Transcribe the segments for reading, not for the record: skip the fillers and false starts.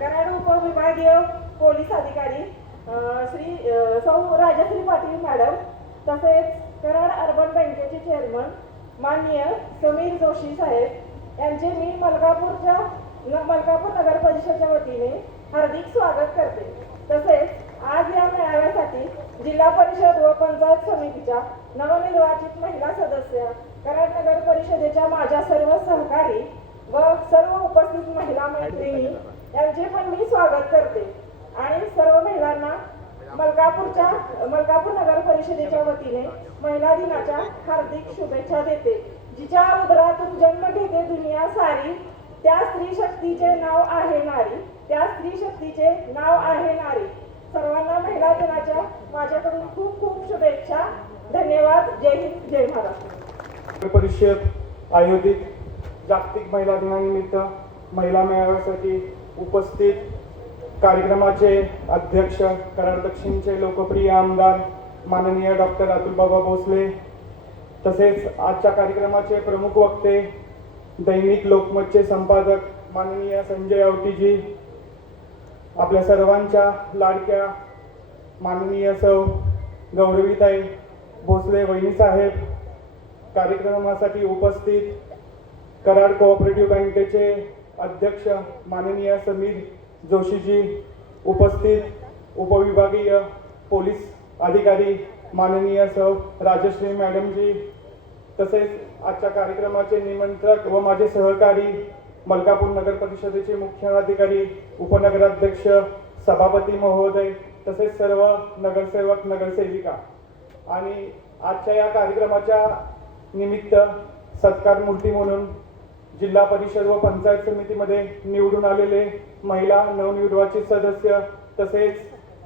कराड उपविभागीय पोलीस अधिकारी श्री सौ राजश्री पाटील मॅडम, तसेच कराड अर्बन बँकेचे चेअरमन माननीय समीर जोशी साहेब यांचे मी मलकापूर नगर परिषदेच्या वतीने हार्दिक स्वागत करते। तसेच आज या मेळाव्यासाठी जिल्हा परिषद व पंचायत समितीच्या नवनिर्वाचित महिला सदस्य, कराड नगर परिषदेच्या माझ्या सर्व सहकारी व सर्व उपस्थित महिला मैत्रिणी यांचे पण मी स्वागत करते आणि सर्व महिलांना मलकापूर नगर परिषदेच्या वतीने महिला दिनाच्या हार्दिक शुभेच्छा देते। जिच्या उदरातून जन्म घेते दुनिया सारी, त्या स्त्री शक्तीचे नाव आहे नारी, त्या स्त्री शक्तीचे नाव आहे नारी। सर्वांना महिला दिनाच्या माझ्याकडून खूप खूप शुभेच्छा। धन्यवाद। जय हिंद, जय महाराष्ट्र। परिषद आयोजित जागतिक महिला दिनानिमित्त महिला मेळाव्यासाठी उपस्थित कार्यक्रमाचे अध्यक्ष, कराड दक्षिणचे लोकप्रिय आमदार माननीय डॉक्टर अतुलबाबा भोसले, तसेच आजच्या कार्यक्रमाचे प्रमुख वक्ते दैनिक लोकमतचे संपादक माननीय संजय आवटीजी, आपल्या सर्वांच्या लाडक्या माननीय सौ गौरवीताई भोसले वहिनी साहेब, कार्यक्रमासाठी उपस्थित कराड कोऑपरेटिव्ह बँकेचे अध्यक्ष माननीय समीर जोशीजी, उपस्थित उपविभागीय पोलीस अधिकारी माननीय सौ राजश्री मॅडमजी, तसेच आजच्या कार्यक्रमाचे निमंत्रक व माझे सहकारी मलकापूर नगर परिषदेचे मुख्याधिकारी, उपनगराध्यक्ष, सभापती महोदय, तसेच सर्व नगरसेवक नगरसेविका आणि आजच्या या कार्यक्रमाच्या निमित्त सत्कार मूर्ती म्हणून जिल्हा परिषद व पंचायत समितीमध्ये निवडून आलेले महिला नवनिर्वाचित सदस्य, तसेच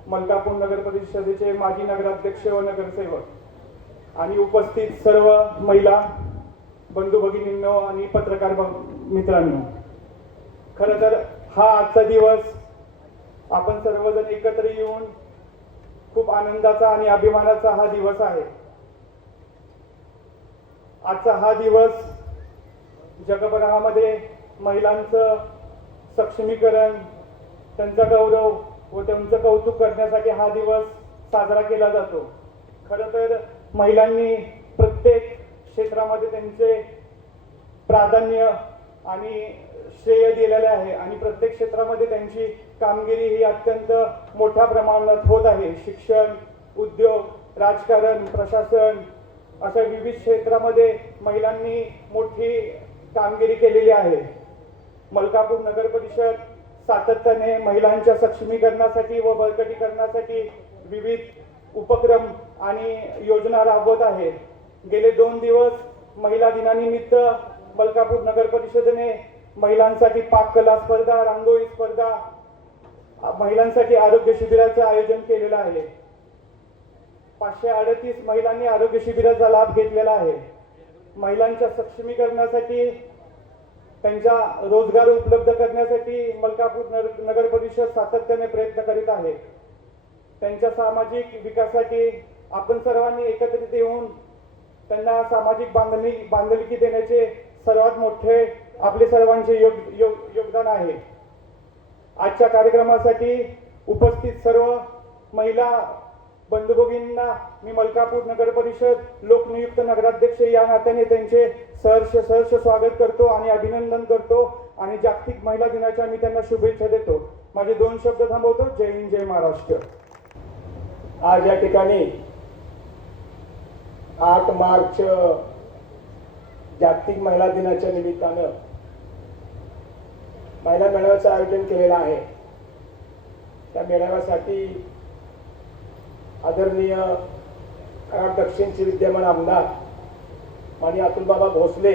मलकापूर नगर परिषदेचे माजी नगराध्यक्ष व नगरसेवक आणि उपस्थित सर्व महिला बंधू भगिनींनो आणि पत्रकार मित्रांनो, खरं तर हा आजचा दिवस आपण सर्वजण एकत्र येऊन खूप आनंदाचा आणि अभिमानाचा हा दिवस आहे. आजचा हा दिवस जगभरामध्ये महिलांचं सक्षमीकरण, त्यांचा गौरव व त्यांचं कौतुक करण्यासाठी हा दिवस साजरा केला जातो. खरं तर महिलांनी प्रत्येक क्षेत्रामध्ये त्यांचे प्राधान्य आणि श्रेय दिलेले आहे आणि प्रत्येक क्षेत्रामध्ये त्यांची कामगिरी ही अत्यंत मोठ्या प्रमाणात होत आहे. शिक्षण, उद्योग, राजकारण, प्रशासन अशा विविध क्षेत्रामध्ये महिलांनी मोठी कामगिरी केलेली आहे. मलकापूर नगर परिषद सातत्याने महिलांच्या सक्षमीकरणासाठी व बळकटीकरणासाठी विविध उपक्रम आणि योजना राबवत आहे. गेले 2 दिवस महिला दिनानिमित्त मलकापूर नगर परिषदेने महिलांसाठी पाककला स्पर्धा, रांगोळी स्पर्धा, महिलांसाठी आरोग्य शिबिराचं आयोजन केलेलं आहे. 538 महिलांनी आरोग्य शिबिराचा लाभ घेतलेला आहे. महिलांच्या सक्षमीकरणासाठी, त्यांचा रोजगार उपलब्ध करण्यासाठी मलकापूर नगर परिषद सातत्याने प्रयत्न करीत आहे. त्यांच्या सामाजिक विकासासाठी आपण सर्वांनी एकत्रित येऊन त्यांना सामाजिक बांधिलकी देण्याचे सर्वात मोठे आपले सर्वांचे योगदान आहे. आजच्या कार्यक्रमासाठी उपस्थित सर्व महिला बंधू भगिनींना मी मलकापूर नगर परिषद लोकनियुक्त नगराध्यक्ष या नात्याने त्यांचे सहर्ष स्वागत करतो आणि अभिनंदन करतो आणि जागतिक महिला दिनाच्या मी त्यांना शुभेच्छा देतो. माझे 2 शब्द थांबवतो. जय हिंद, जय महाराष्ट्र. आज या ठिकाणी 8 मार्च जागतिक महिला दिनाच्या निमित्तानं महिला मेळाव्याचं आयोजन केलेलं आहे. त्या मेळाव्यासाठी आदरणीय कराड दक्षिणचे विद्यमान आमदार माननीय अतुलबाबा भोसले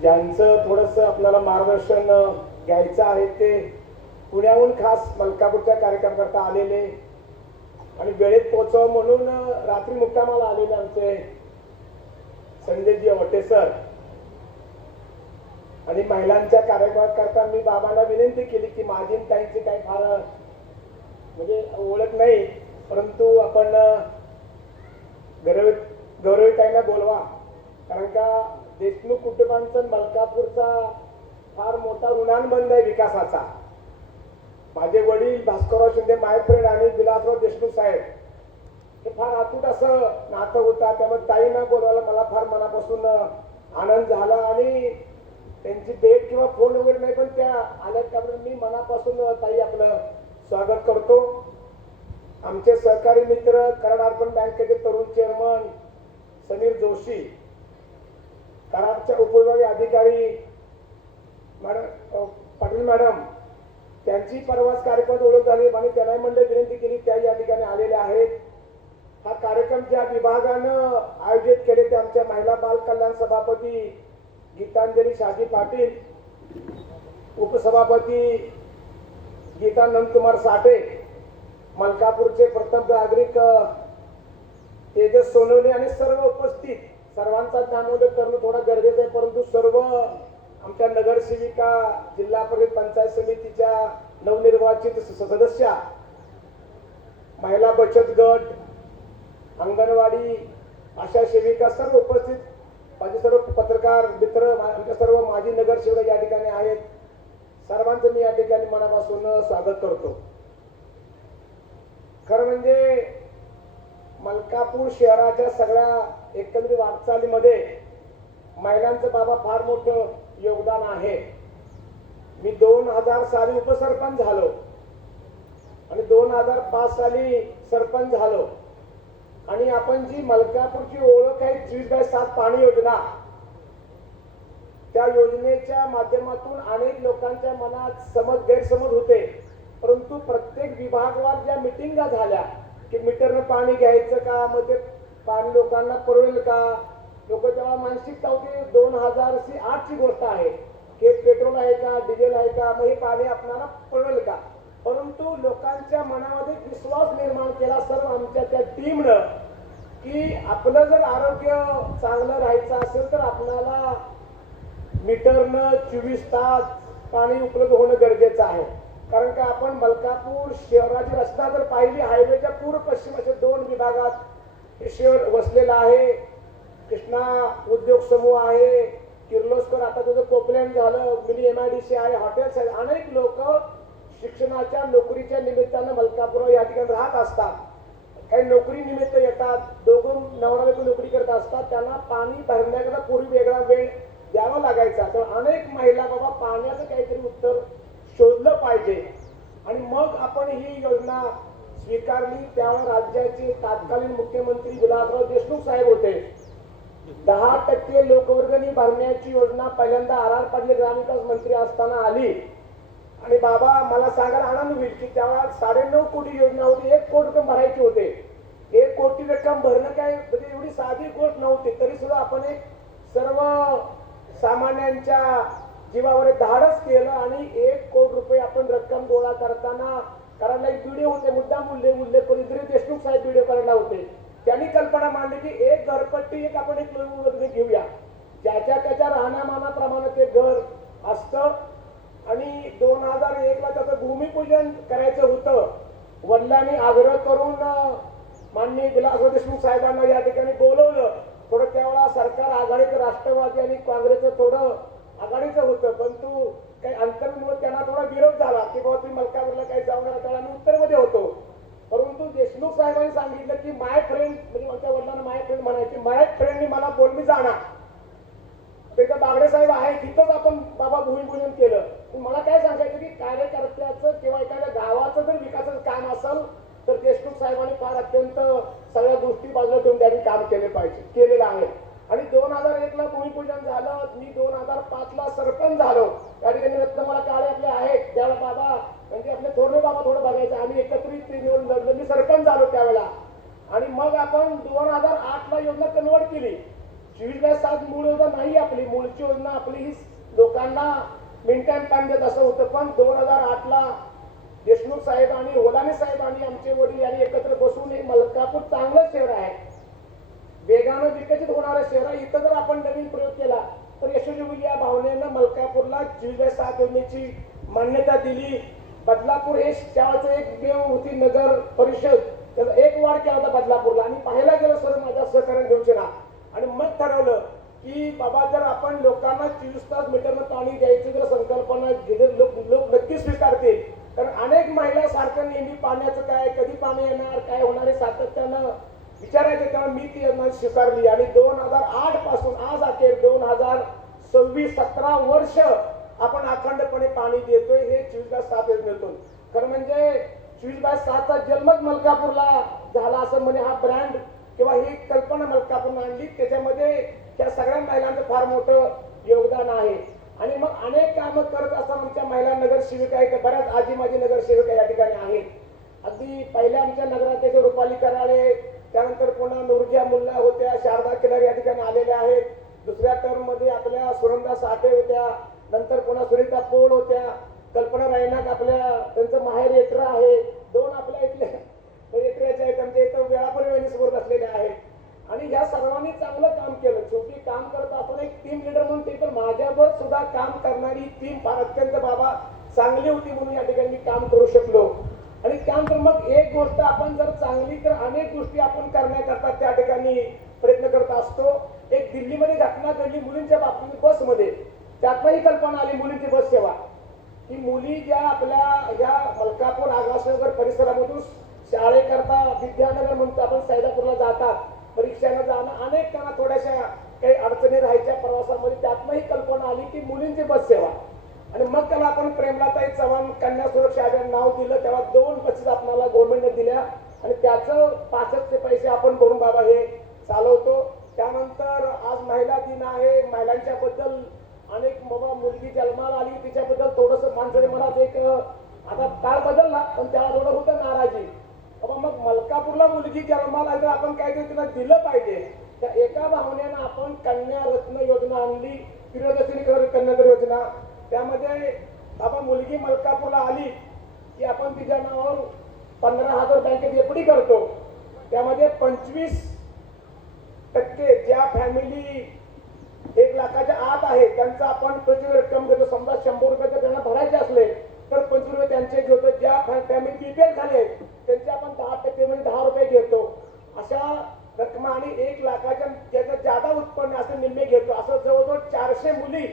ज्यांचं थोडंसं आपल्याला मार्गदर्शन घ्यायचं आहे, ते पुण्याहून खास मलकापूरच्या कार्यक्रमाकरता आलेले आणि वेळेत पोहोचावं म्हणून रात्री मुक्कामाला आलेले आमचे संजयजी अवटे सर आणि महिलांच्या कार्यक्रमाकरता मी बाबांना विनंती केली की माझी ताईंची काही फार म्हणजे ओळख नाही, परंतु आपण गौरवीताईंना बोलवा, कारण का देशमुख कुटुंबांचा मलकापूरचा फार मोठा ऋणानुबंध आहे विकासाचा. माझे वडील भास्करराव शिंदे माय फ्रेंड आणि विलासराव देशमुख साहेब हे फार अतूट असं नातं होतं. त्यामुळे ताईंना बोलवायला मला फार मनापासून आनंद झाला आणि त्यांची भेट किंवा फोन वगैरे नाही, पण त्या आल्या त्यामुळे मी मनापासून ताई आपलं स्वागत करतो. आमचे सहकारी मित्र कराड अर्बन बँकेचे तरुण चेअरमन समीर जोशी, कराडच्या उपविभागीय अधिकारी मॅडम पाटील मॅडम, त्यांची परवाच कार्यक्रमात ओळख झाली आणि त्यांना मंडळ विनंती केली, त्या या ठिकाणी आलेले आहेत. हा कार्यक्रम ज्या विभागानं आयोजित केले ते आमच्या महिला बाल कल्याण सभापती गीतांजली शाजी पाटील, उपसभापती गीता नंदकुमार साठे, मलकापूरचे प्रथम नागरिक तेजस सोनवणे आणि सर्व उपस्थित सर्वांचा नामोल्लेख करणं थोडं गरजेचं आहे, परंतु सर्व आमच्या नगरसेविका, जिल्हा परिषद पंचायत समितीच्या नवनिर्वाचित सदस्या, महिला बचत गट, अंगणवाडी आशा सेविका सर्व उपस्थित, माझे सर्व पत्रकार मित्र, आमच्या सर्व माजी नगरसेवक या ठिकाणी आहेत. सर्वांचं मी या ठिकाणी मनापासून स्वागत करतो. खरं म्हणजे मलकापूर शहराच्या सगळ्या एकंदरीत वाटचालीमध्ये महिलांचं बाबा फार मोठं योगदान आहे. मी 2000 साली उपसरपंच झालो आणि 2005 साली सरपंच झालो. आणि आपण जी मलकापूरची ओळख आहे 24/7 पाणी योजना, त्या योजनेच्या माध्यमातून अनेक लोकांच्या मनात गैरसमज होते. परंतु प्रत्येक विभागवार ज्या मिटिंगा झाल्या की मीटरनं पाणी घ्यायचं का, मग ते पाणी लोकांना परवडेल का, लोक तेव्हा मानसिकता होती. 2008 ची गोष्ट आहे की पेट्रोल आहे का, डिझेल आहे का, मग हे पाणी आपल्याला परवडेल का. परंतु लोकांच्या मनामध्ये विश्वास निर्माण केला सर्व आमच्या त्या टीमनं की आपलं जर आरोग्य चांगलं राहायचं असेल तर आपल्याला मीटरनं 24 तास पाणी उपलब्ध होणं गरजेचं आहे. कारण का आपण मलकापूर शहराची रचना जर पाहिली, हायवेच्या पूर्व पश्चिम अशा 2 विभागात हे शहर वसलेलं आहे. कृष्णा उद्योग समूह आहे, किर्लोस्कर, आता तुझं पोपलँड झालं, मिनी MIDC आहे, हॉटेल्स आहेत. अनेक लोक शिक्षणाच्या नोकरीच्या निमित्तानं मलकापूर या ठिकाणी राहत असतात. काही नोकरी निमित्त येतात, दोघं नवरा बायको नोकरी करत असतात. त्यांना पाणी भरण्याकरता पूर्वी वेगळा वेळ द्यावा लागायचा. तर अनेक महिला बाबा पाण्याचं काहीतरी उत्तर शोधलं पाहिजे आणि मग आपण ही योजना स्वीकारली. त्यावेळेस राज्याचे तत्कालीन मुख्यमंत्री विलासराव देशमुख साहेब होते. 10% लोकवर्गणी भरण्याची योजना पहिल्यांदा RR पाटील ग्रामविकास मंत्री असताना आली. आणि बाबा मला सांगायला आनंद होईल की त्यावेळेस 9.5 कोटी योजना होती, 1 कोटी रक्कम भरायची होते. 1 कोटी रक्कम भरणं काय म्हणजे एवढी साधी गोष्ट नव्हती. तरी सुद्धा आपण एक सर्व सामान्यांच्या जीवावर धाडस केलं आणि 1 कोटी रुपये आपण रक्कम गोळा करताना करायला एक व्हिडिओ होते, मुद्दाम उल्लेख करून देशमुख साहेब व्हिडिओ करायला होते. त्यांनी कल्पना मांडली की एक घरपट्टी एक आपण एक लोन घेऊया, ज्याच्या त्याच्या राहण्यामानाप्रमाणे ते घर असतं. आणि 2001 ला त्याचं भूमिपूजन करायचं होतं. वडिलांनी आग्रह करून माननीय विलासराव देशमुख साहेबांना या ठिकाणी बोलवलं. थोडं त्यावेळा सरकार आघाडीचं, राष्ट्रवादी आणि काँग्रेसचं थोडं आघाडीचं होतं, परंतु काही अंतर्मुळे त्यांना थोडा विरोध झाला की बाबा तुम्ही मलकापूरला काही जाऊ नका. त्याला आम्ही उत्तरमध्ये होतो. परंतु देशमुख साहेबांनी सांगितलं की माय फ्रेंड, म्हणजे माझ्या वडिलांना माय फ्रेंड म्हणायचे, माय फ्रेंडनी मला बोल मी जाणार. तिथं बागडे साहेब आहे, तिथंच आपण बाबा भूमिपूजन केलं. मला काय सांगायचं की कार्यकर्त्याचं किंवा एखाद्या गावाचं जर विकासाचं काम असेल तर देशमुख साहेबांनी फार अत्यंत सगळ्या गोष्टी बाजूला ठेवून त्यांनी काम केले पाहिजे, केलेलं आहे. आणि 2001 ला भूमिपूजन झालं. मी 2005 ला सरपंच झालो. त्या ठिकाणी रत्नमाला काळे आपले आहेत, त्यावेळेला बाबा म्हणजे आपले थोरले बाबा थोडं बघायचं, आम्ही एकत्रित मिळून लढलो. मी सरपंच झालो त्यावेळेला. आणि मग आपण 2008 ला योजना कन्वर्ट केली. 24/7 मूळ योजना नाही आपली, मूळची योजना आपली ही लोकांना मिनिटांनी पाणी देत असं होतं. पण 2008 ला देशमुख साहेब आणि होलाने साहेब आणि आमचे वडील यांनी एकत्र बसून एक मलकापूर चांगलं शहर आहे, वेगानं विकसित होणारं शहर आहे, इथं जर आपण नवीन प्रयोग केला तर यशस्वी होईल या भावनेनं मलकापूरला 24/7 योजनेची मान्यता दिली. बदलापूर हे त्यावेळेचं एक देव होती नगर परिषद, त्याचा एक वाढ केला होता बदलापूरला. आणि पाहायला गेलो सर माझ्या सहकार्य घेऊन ना. आणि मग ठरवलं की बाबा जर आपण लोकांना 24 तास मीटरनं पाणी द्यायची जर संकल्पना लोक नक्की स्वीकारतील. कारण अनेक महिला सारखं नेहमी पाण्याचं काय, कधी पाणी येणार, काय होणार हे सातत्यानं विचारायचं. त्यामुळे मी ती योजना स्वीकारली. आणि 2008 पासून आज अखेर 2026 17 वर्ष आपण अखंडपणे पाणी देतोय हे 24/7 योजनेतून. खरं म्हणजे 24/7 जन्मच मलकापूरला झाला असं म्हणे. हा ब्रँड किंवा ही कल्पना मलकापूरनं आणली, त्याच्यामध्ये त्या सगळ्या महिलांचं फार मोठं योगदान आहे. आणि मग अनेक कामं करत असताना आमच्या महिला नगरसेविका आहेत, बऱ्याच आजी माझी नगरसेविका या ठिकाणी आहेत. अगदी पहिल्या आमच्या नगराध्यक्ष रुपाली कराळे, त्यानंतर पुन्हा नूरजिया मुल्ला होत्या, शारदा केदार या ठिकाणी आलेल्या आहेत. दुसऱ्या टर्म मध्ये आपल्या सुनंदा साठे होत्या, नंतर पुन्हा सुनीता पोळ होत्या, कल्पना रायनाक आपल्या त्यांचं माहेर येटरा आहे, 2 आपल्या इथल्या येटऱ्याच्या आहेत, आमच्या इथं वेळापूर्वी वहिनीसमोर बसलेल्या आहेत. आणि ह्या सर्वांनी चांगलं काम केलं. शेवटी काम करत असताना एक टीम लीडर म्हणून ते पण माझ्यावर सुद्धा काम करणारी टीम फार अत्यंत बाबा चांगली होती म्हणून या ठिकाणी मी काम करू शकलो. आणि त्यानंतर मग एक गोष्ट आपण जर चांगली तर अनेक गोष्टी आपण करण्याकरता त्या ठिकाणी प्रयत्न करत असतो. एक दिल्लीमध्ये घटना घडली मुलींच्या बाबतीत बसमध्ये, त्यातनं ही कल्पना आली मुलींची बस सेवा. की मुली ज्या आपल्या या मलकापूर आगासनगर परिसरामधून शाळेकरता विद्यानगर म्हणतो आपण सैदापूरला जातात, परीक्षेला जाणं, अनेक त्यांना थोड्याशा काही अडचणी राहायच्या प्रवासामध्ये. त्यातनं ही कल्पना आली की मुलींची बस सेवा. आणि मग त्याला आपण प्रेमलताई चव्हाण कन्या सुरक्षा अभियान नाव दिलं. तेव्हा 2 बसेस आपल्याला गव्हर्नमेंटने दिल्या आणि त्याचं 65चे पैसे आपण भरून बाबा हे चालवतो. त्यानंतर आज महिला दिन आहे. महिलांच्या बद्दल अनेक बाबा मुलगी जन्माला आली तिच्याबद्दल थोडंसं माणसाने मनात एक आता काळ बदलला पण त्याला थोडं होतं नाराजी. बाबा मग मलकापूरला मुलगी जन्माला आली तर आपण काहीतरी तिला दिलं पाहिजे. त्या एका भावनेनं आपण कन्या रत्न योजना आणली, प्रियदर्शनी कन्याधर योजना. त्यामध्ये बाबा मुलगी मलकापूरला आली की आपण तिच्या नावावर 15,000 बँकेत एफडी करतो. त्यामध्ये 25% ज्या फॅमिली 1 लाखाच्या आत आहे त्यांचा आपण प्रति रक्कम देतो. समजा 100 रुपये जर त्यांना भरायचे असले तर 25 रुपये त्यांचे घेतो. ज्या फॅमिली बीपीएल खाली आहेत त्यांचे आपण 10% म्हणजे 10 रुपये घेतो. अशा रक्कम आणि 1 लाखाच्या ज्याचं जादा उत्पन्न असं निम्मे घेतो. असं जवळजवळ 400 मुली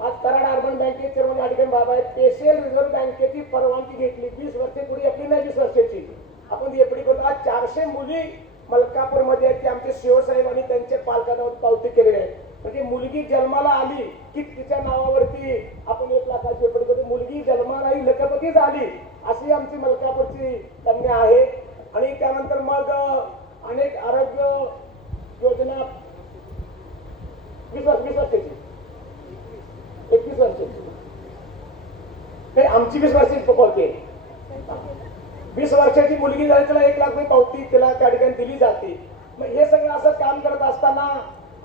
आज कराड अर्बन बँकेचे चेअरमन या ठिकाणी बाबा आहेत. स्पेशल रिझर्व्ह बँकेची परवानगी घेतली. 20 वर्षे पुढे एफडी नाही 20 वर्षाची आपण ती एफडी करतो. आज 400 मुली मलकापूरमध्ये आहेत की आमचे शिवसाहेब आणि त्यांचे पालकांना पावती केलेले आहे. म्हणजे मुलगी जन्माला आली की तिच्या नावावरती आपण 1 लाखाची एफडी करतो. मुलगी जन्माला आली लखपती झाली अशी आमची मलकापूरची कन्या आहे. आणि त्यानंतर मग अनेक आरोग्य योजना 20 वर्षाची 21 वर्षाची नाही आमची 20 वर्षाची पावती. 20 वर्षाची मुलगी झाली त्याला 1 लाख रुपये पावती तिला त्या ठिकाणी दिली जाते. मग हे सगळं असं काम करत असताना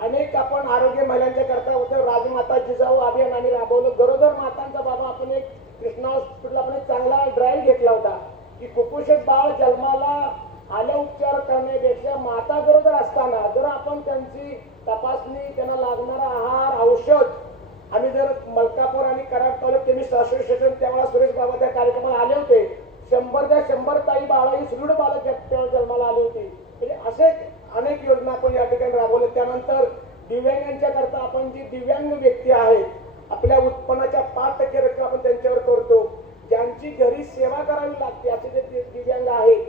अनेक आपण आरोग्य महिलांच्या करता होतं. राजमाता जिजाऊ अभियान आम्ही राबवलं. गरोदर मातांचा बाबा आपण एक कृष्णा हॉस्पिटलला आपण एक चांगला ड्राईव्ह घेतला होता की कुपोषित बाळ जन्माला आल्या उपचार करण्यापेक्षा माता गरोदर असताना जर आपण त्यांची तपासणी त्यांना लागणारा आहार औषध आम्ही जर मलकापूर आणि कराड तालुका केमिस्ट असोसिएशन त्यावेळेला सुरेश बाबा त्या कार्यक्रमाला आले होते. 100च्या 100 ताई बाळा ही सुदृढ बालक त्यावेळेला जन्माला आली होती. म्हणजे असे अनेक योजना आपण या ठिकाणी राबवल्या. त्यानंतर दिव्यांगांच्या करता आपण जी दिव्यांग व्यक्ती आहेत आपल्या उत्पन्नाच्या 5% रक्कम आपण त्यांच्यावर करतो. ज्यांची घरी सेवा करावी लागते असे जे दिव्यांग आहेत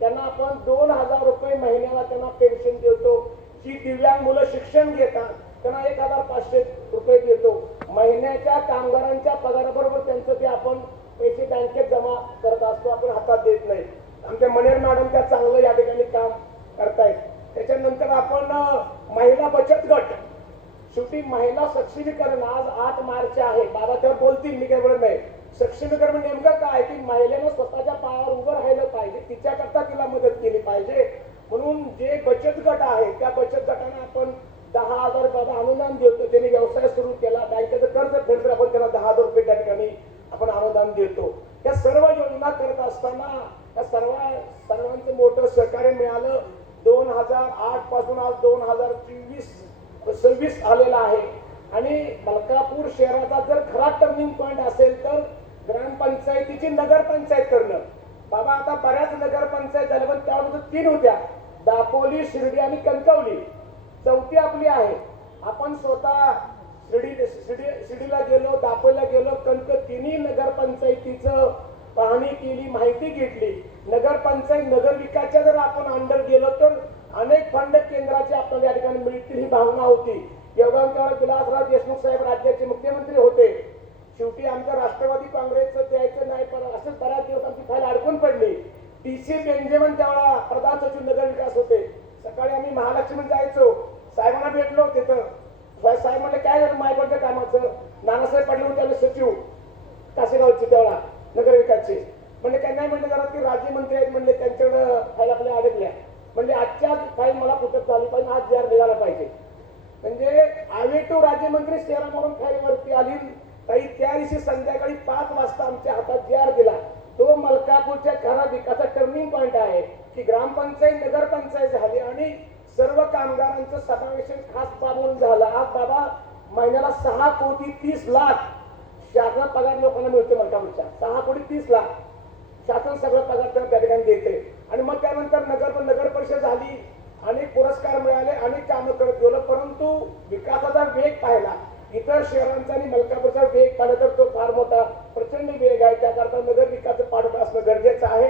त्यांना आपण 2,000 रुपये महिन्याला त्यांना पेन्शन देतो. जी दिव्यांग मुलं शिक्षण घेतात त्यांना 1,500 रुपये देतो. महिन्याच्या कामगारांच्या पगाराबरोबर त्यांचं ते आपण पैसे बँकेत जमा करत असतो. आपण हातात देत नाही. आमच्या मनेर मॅडम त्या चांगलं या ठिकाणी काम करतायत. त्याच्यानंतर आपण महिला बचत गट शेवटी महिला सक्षमीकरण आज 8 मार्च आहे. बाबा त्यावर बोलतील मी काय बोलत नाही. सक्षमीकरण नेमकं काय की महिलेनं स्वतःच्या पायावर उभं राहिलं पाहिजे. तिच्याकरता तिला मदत केली पाहिजे. म्हणून जे बचत गट आहे त्या बचत गटाने आपण 10,000 रुपये अनुदान देतो. त्यांनी व्यवसाय सुरू केला बँकेचं कर्ज फेडलं आपण त्याला 10,000 रुपये त्या ठिकाणी आपण अनुदान देतो. या सर्व योजना करत असताना या सर्वांचं मोठं सहकार्य मिळालं. 2008 पासून आज 2026 आलेला आहे. आणि मलकापूर शहराचा जर खरा टर्निंग पॉईंट असेल तर ग्रामपंचायतीची नगरपंचायत करणं. बाबा आता बऱ्याच नगरपंचायत झाल्या पण त्यामध्ये 3 होत्या. दापोली, शिर्डी आणि कणकवली. 4थी आपली आहे. आपण स्वतः शिर्डीला गेलो, दापोलीला गेलो, तिन्ही नगरपंचायतीचं पाहणी केली, माहिती घेतली. नगरपंचायत नगर विकासच्या जर आपण अंडर गेलो तर अनेक फंड केंद्राचे आपल्याला या ठिकाणी मिळतील ही भावना होती. योगांकाळ विलासराव देशमुख साहेब राज्याचे मुख्यमंत्री होते. शेवटी आमच्या राष्ट्रवादी काँग्रेसचं द्यायचं नाही पण असंच बऱ्याच दिवस आमची फाईल अडकून पडली. टी.सी. बेंजेमन त्यावेळेला प्रधान सचिव नगर विकास होते. सकाळी आम्ही महालक्ष्मी जायचो, साहेबांना भेटलो तिथं. साहेब म्हणले काय झालं मायपडच्या कामाचं. नानासाहेब पाटील होते त्यावेळेला सचिव कासेगावचे त्यावेळेला नगर विकासचे. म्हणले काय नाही म्हणले जरा ते राज्यमंत्री आहेत म्हणले त्यांच्याकडं फाईल आपल्या अडकल्या. म्हणजे आजच्या फाईल मला कुठं झाली पाहिजे आज जर निघाला पाहिजे. म्हणजे आवेटू राज्यमंत्री शहरावरून फाईलवरती आली ताई. त्या दिवशी संध्याकाळी 5 वाजता आमच्या हातात जार दिला. तो मलकापूरच्या खरा विकासाचा टर्निंग पॉईंट आहे की ग्रामपंचायत नगरपंचायत झाली आणि सर्व कामगारांचं समावेशन खास पाहून झालं. आज बाबा महिन्याला 6,30,00,000 शासन पगार लोकांना मिळतो. मलकापूरच्या 6,30,00,000 शासन सगळं पगार त्या ठिकाणी देते. आणि मग त्यानंतर नगर परिषद झाली. अनेक पुरस्कार मिळाले, अनेक कामं करत गेलो. परंतु विकासाचा वेग पाहिला इतर शहरांचा आणि मलकापूरचा वेग पाहिला तर तो फार मोठा प्रचंड वेग आहे. त्याकरता नगर विकास पाठबळ असणं गरजेचं आहे.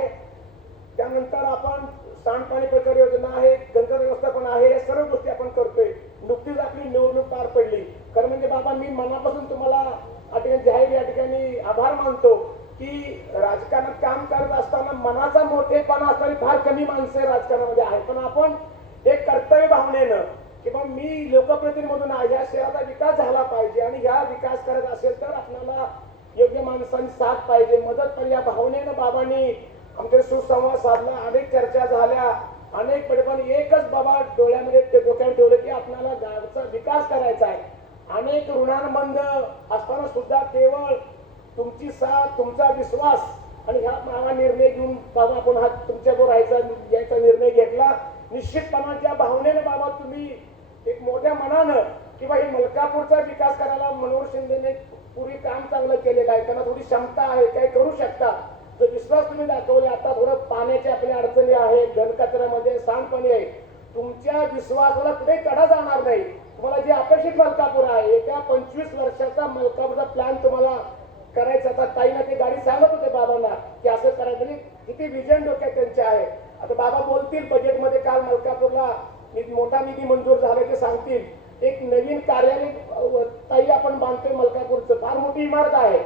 त्यानंतर आपण सांडपाणी प्रकार योजना आहे, गंगा व्यवस्थापन आहे, या सर्व गोष्टी आपण करतोय. नुकतीच आपली निवडणूक पार पडली. खरं म्हणजे बाबा मी मनापासून तुम्हाला जाहीर या ठिकाणी आभार मानतो की राजकारणात काम करत असताना मनाचा मोठेपणा असणारी फार कमी माणसे राजकारणामध्ये आहे. पण आपण एक कर्तव्य भावनेनं किंवा मी लोकप्रतिनिधी म्हणून या शहराचा विकास झाला पाहिजे आणि ह्या विकास करत असेल तर आपल्याला योग्य माणसांनी साथ पाहिजे, मदत पाहिजे या भावनेनं बाबांनी आमच्या सुसंवाद साधला. अनेक चर्चा झाल्या, अनेक पण एकच बाबा डोळ्यामध्ये डोक्यात ठेवलं की आपल्याला गावचा विकास करायचा आहे. अनेक ऋणांबंद असताना सुद्धा केवळ तुमची साथ, तुमचा विश्वास आणि ह्या नावा निर्णय घेऊन बाबा आपण हा तुमच्याबरोबर यायचा निर्णय घेतला. निश्चितपणाच्या भावनेनं बाबा तुम्ही एक मोठ्या मनानं किंवा हे मलकापूरचा विकास करायला मनोहर शिंदेने पूर्वी काम चांगलं केलेलं आहे, त्यांना थोडी क्षमता आहे, काही करू शकता, जो विश्वास तुम्ही दाखवले. आता थोडं पाण्याच्या आपल्या अडचणी आहेत, घनकचऱ्यामध्ये सांडपाणी आहे, तुमच्या विश्वासाला कुठे तडा जाणार नाही. तुम्हाला जे अपेक्षित मलकापूर आहे, येत्या 25 वर्षाचा मलकापूरचा प्लॅन तुम्हाला करायचा. आता ताईना ते गाडी सांगत होते बाबांना की असं करायचं, म्हणजे किती विजन डोक्यात त्यांचे आहे. आता बाबा बोलतील बजेटमध्ये काल मलकापूरला मोठा निधी मंजूर झाला ते सांगतील. एक नवीन कार्यालय ताई आपण बांधतोय मलकापूरचं, फार मोठी इमारत आहे.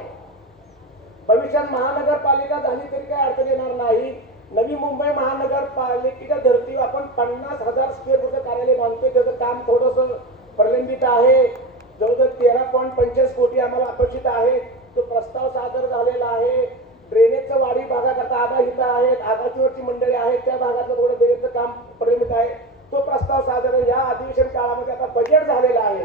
भविष्यात महानगरपालिका झाली तरी काही अडचण येणार नाही. नवी मुंबई महानगरपालिकेच्या धर्तीवर आपण 50,000 स्क्वेअर फूटचं कार्यालय बांधतोय. त्याचं काम थोडंसं प्रलंबित आहे. जवळजवळ 13.25 कोटी आम्हाला अपेक्षित आहे. तो प्रस्ताव सादर झालेला आहे. ड्रेनेजचं वाढी भागाकरता आगाहित आहेत, आघाडीवरची मंडळी आहेत, त्या भागातलं थोडं ड्रेनेजचं काम प्रलंबित आहे. तो प्रस्ताव सादर या अधिवेशन काळामध्ये आता बजेट झालेला आहे.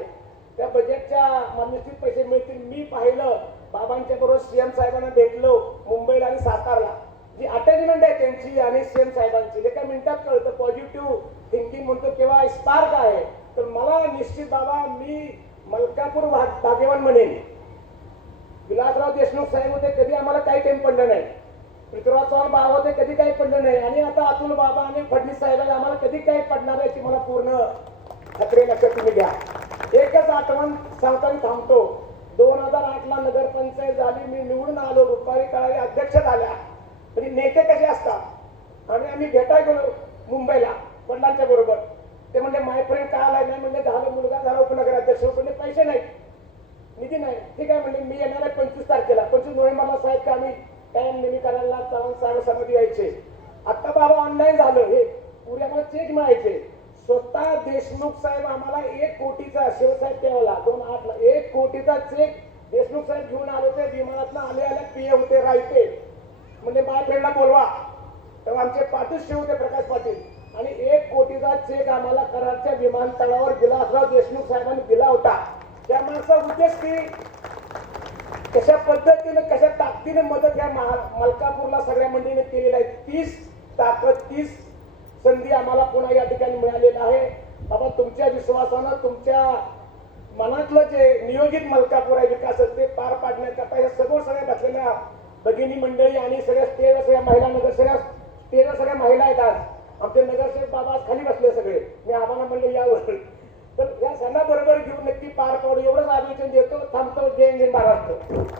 त्या बजेटच्या निश्चित पैसे मिळतील. मी पाहिलं बाबांच्या बरोबर सीएम साहेबांना भेटलो मुंबईला आणि सातारला. जी अटॅचमेंट आहे त्यांची आणि सीएम साहेबांची एका मिनिटात कळतं. पॉझिटिव्ह थिंकिंग म्हणतो किंवा स्पार्क आहे. तर मला निश्चित बाबा मी मलकापूर भाग्यवान म्हणेन. विलासराव देशमुख साहेब होते, कधी आम्हाला काही टाइम पडलं नाही. पृथ्वीराज चव्हाण बाबा होते, कधी काही पडलं नाही. आणि आता अतुल बाबा आणि फडणवीस साहेबांना आम्हाला कधी काही पडणार आहे याची मला पूर्ण खात्री लक्षात तुम्ही घ्या. एकच आठवण सांगताना थांबतो. 2008ला नगरपंचायत झाली, मी निवडून आलो, रुपारी काळे अध्यक्ष झाल्या. तरी नेते कसे असतात आणि आम्ही भेटायला गेलो मुंबईला वडिलांच्या बरोबर. ते म्हणजे माय फ्रेंड काय आलाय नाही म्हणजे झालं, मुलगा झाला उपनगराध्यक्ष, म्हणजे पैसे नाही, निधी नाही. ठीक आहे म्हणजे मी येणार आहे 25 तारखेला, 25 नोव्हेंबरला साहेब का आम्ही टाइम नेहमी करायला चव्हाण साहेब सहमती यायचे. आता बाबा ऑनलाईन झालं, हे पुरे आम्हाला चेक मिळायचे. स्वतः देशमुख साहेब आम्हाला 1 कोटीचा, शिवसाहेब त्यावेळेला 2008ला 1 कोटीचा चेक देशमुख साहेब घेऊन आले होते. विमानातनं आले पीए होते, रायते म्हणजे माय फ्रेंडला बोलवा. तेव्हा आमचे पाटील शिव होते, प्रकाश पाटील, आणि 1 कोटीचा चेक आम्हाला कराडच्या विमानतळावर विलासराव देशमुख साहेबांनी दिला होता. त्या माणसा उद्देश की कशा पद्धतीने कशा ताकदीने मदत या मलकापूरला सगळ्या मंडळीने केलेली आहे. 30 ताकद 30 संधी आम्हाला पुन्हा या ठिकाणी मिळालेला आहे. बाबा तुमच्या विश्वासानं तुमच्या मनातलं जे नियोजित मलकापूर आहे विकासाचं ते पार पाडण्याकरता हे सगळ्या बसलेल्या भगिनी मंडळी आणि सगळ्या महिला स्टेजवर सगळ्या महिला आहेत. आज आमचे नगरसेवक बाबा आज खाली बसले सगळे, मी आम्हाला म्हणले यावर. तर या सणा बरोबर घेऊन नक्की पार पाडू एवढंच आदेशन देतो. थांबतो. जय हिंद महाराष्ट्र.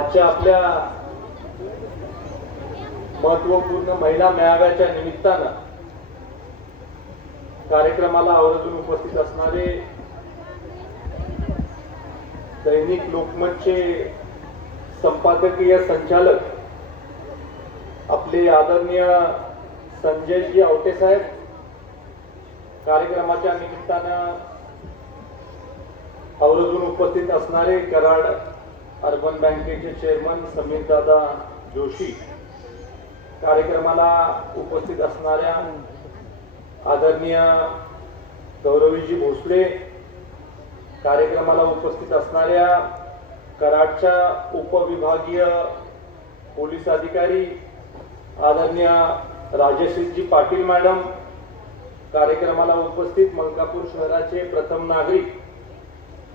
आजच्या आपल्या महत्वपूर्ण महिला मेळाव्याच्या निमित्तानं कार्यक्रमाला आवर्जून उपस्थित असणारे दैनिक लोकमतचे संपादकीय संचालक आपले आदरणीय संजयजी आवटे साहेब, कार्यक्रमाच्या निमित्तानं आवर्जून उपस्थित असणारे कराड अर्बन बँकेचे चेअरमन समीर दादा जोशी, कार्यक्रमाला उपस्थित असणाऱ्या आदरणीय गौरवीजी भोसले, कार्यक्रमाला उपस्थित असणाऱ्या कराडच्या उपविभागीय पोलीस अधिकारी आदरणीय राजश्रीजी पाटील मॅडम, कार्यक्रमाला उपस्थित मलकापूर शहराचे प्रथम नागरिक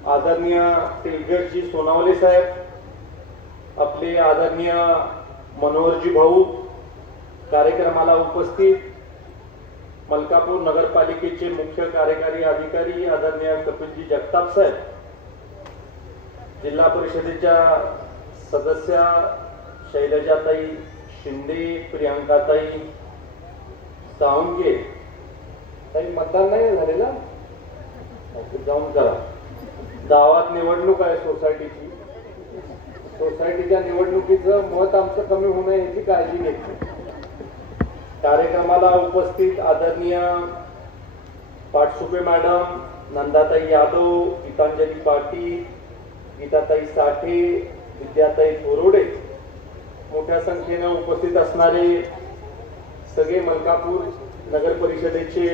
आदरणीय तेलगटजी सोनावले साहेब, आपले आदरणीय मनोहरजी भाऊ, कार्यक्रमाला उपस्थित मलकापूर नगरपालिकेचे मुख्य कार्यकारी अधिकारी आदरणीय कपिलजी जगताप साहेब, जिल्हा परिषदेच्या सदस्या शैलजाताई शिंदे, प्रियांकाताई सावंगे, काही मतदान नाही झालेला, जाऊन करा. गावात निवडणूक आहे सोसायटीची, सोसायटीच्या निवडणुकीचं मत आमचं कमी होऊ नये याची काळजी घेतली. कार्यक्रमाला उपस्थित आदरणीय पाटसुपे मॅडम, नंदाताई यादव, गीतांजली पाटील, गीताताई साठे, विद्याताई थोरोडे, मोठ्या संख्येने उपस्थित असणारे सगळे मलकापूर नगर परिषदेचे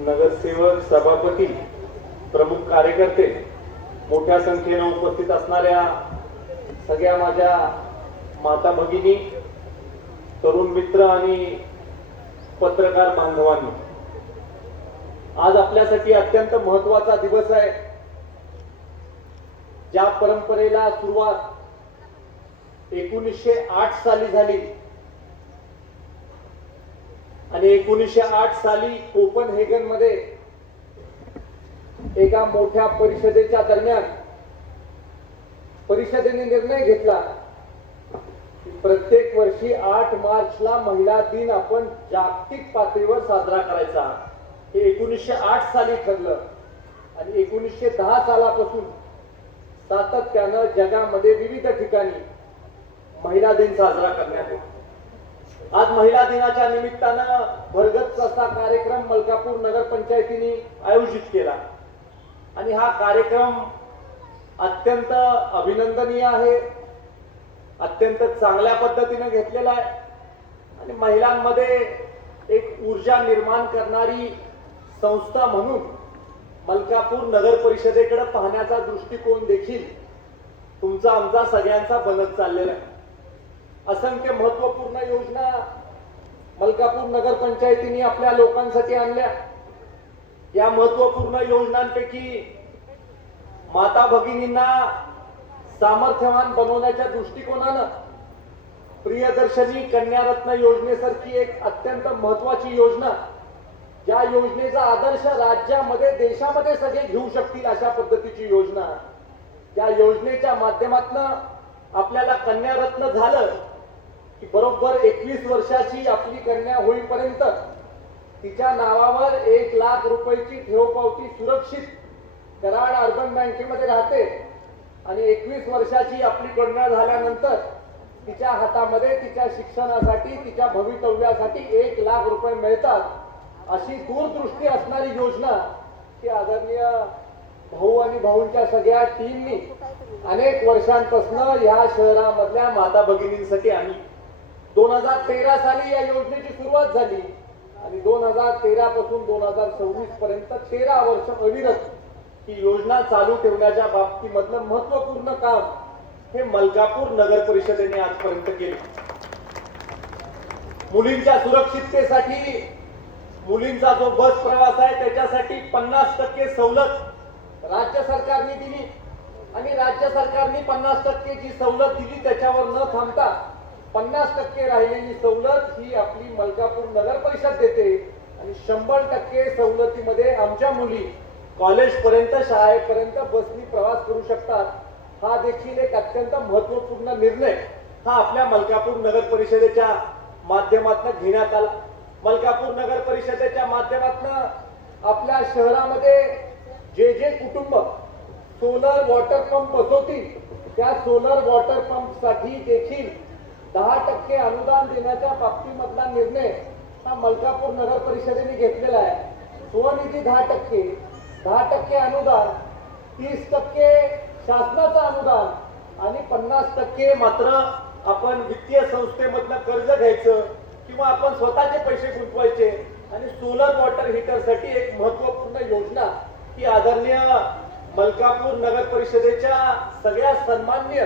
नगरसेवक, सभापती, प्रमुख कार्यकर्ते, मोठ्या संख्येने उपस्थित असणाऱ्या सगळ्या माझ्या माता भगिनी, तरुण मित्र आणि पत्रकार बांधवांनी, आज आपल्यासाठी अत्यंत महत्वाचा दिवस आहे. ज्या परंपरेला सुरुवात 1908 साली झाली आणि 1908 साली कोपनहेगन मध्ये एका मोठ्या परिषदेच्या दरम्यान परिषदेने निर्णय घेतला की प्रत्येक वर्षी 8 मार्चला महिला दिन आपण जागतिक पातळीवर साजरा करायचा. हे 1908 साली ठरलं आणि 1910 सालापासून सातत्यानं जगामध्ये विविध ठिकाणी महिला दिन साजरा करण्यात येतो. आज महिला दिनाच्या निमित्तानं भरगच्च असा कार्यक्रम मलकापूर नगरपंचायतीने आयोजित केला आणि हा कार्यक्रम अत्यंत अभिनंदनीय आहे, अत्यंत चांगल्या पद्धतीने घेतलेला आहे आणि महिलांमध्ये एक ऊर्जा निर्माण करणारी संस्था म्हणून मलकापूर नगर परिषदेकडे पाहण्याचा दृष्टिकोन देखील तुमचा आमचा सगळ्यांचा बनत चाललेला आहे. असंख्य महत्वपूर्ण योजना मलकापूर नगर पंचायतीने आपल्या लोकांसाठी आणल्या. या महत्वपूर्ण योजनांपैकी माता भगिनींना सामर्थ्यवान बनवण्याच्या दृष्टिकोनानं प्रियदर्शनी कन्यारत्न योजनेसारखी एक अत्यंत महत्वाची योजना, ज्या योजनेचा आदर्श राज्यामध्ये देशामध्ये सगळे घेऊ शकतील अशा पद्धतीची योजना, त्या योजनेच्या माध्यमातून आपल्याला कन्यारत्न झालं की बरोबर 21 वर्षाची आपली कन्या होईपर्यंत तिच्या नावावर 1 लाख रुपयाची ठेवपावती सुरक्षित कराड अर्बन बँकेमध्ये राहते आणि 21 वर्षाची आपली कन्या झाल्यानंतर तिच्या हातामध्ये तिच्या शिक्षणासाठी, तिच्या भवितव्यासाठी 1 लाख रुपये मिळतात. अशी दूरदृष्टी असणारी योजना की आदरणीय भाऊ आणि भाऊंच्या सगळ्या टीमनी अनेक वर्षांपासून या शहरामधल्या माता भगिनींसाठी आणली. 2013 साली या योजनेची सुरुवात झाली आणि 2013 पासून 2026 पर्यंत 13 वर्ष अविरत ही योजना चालू ठेवण्याच्या बाबतीमधलं महत्वपूर्ण काम हे मलकापूर नगर परिषदेने आजपर्यंत केले. मुलींच्या सुरक्षिततेसाठी मुलींचा जो बस प्रवास आहे त्याच्यासाठी 50% सवलत राज्य सरकारने दिली आणि राज्य सरकारने 50% जी सवलत दिली त्याच्यावर न थांबता 50% राहिलेली सवलत ही आपली मलकापूर नगर परिषद देते आणि 100% सवलतीमध्ये आमच्या मुली कॉलेज पर्यंत, शाळेपर्यंत बसनी प्रवास करू शकतात. हा देखील एक अत्यंत महत्वपूर्ण निर्णय हा आपल्या मलकापूर नगर परिषदेच्या माध्यमातून घेण्यात आला. मलकापूर नगर परिषदेच्या माध्यमातून आपल्या शहरामध्ये जे कुटुंब सोलर वॉटर पंप बसवतील त्या सोलर वॉटर पंप साठी देखील 10% अनुदान देण्याच्या बाबतीमधला निर्णय हा मलकापूर नगर परिषदेने घेतलेला आहे. स्वनिधी 10% अनुदान, 30% शासनाचं अनुदान आणि 50% मात्र आपण वित्तीय संस्थेमधनं कर्ज घ्यायचं किंवा आपण स्वतःचे पैसे गुंतवायचे. आणि सोलर वॉटर हीटरसाठी एक महत्वपूर्ण योजना ही आदरणीय मलकापूर नगर परिषदेच्या सगळ्या सन्माननीय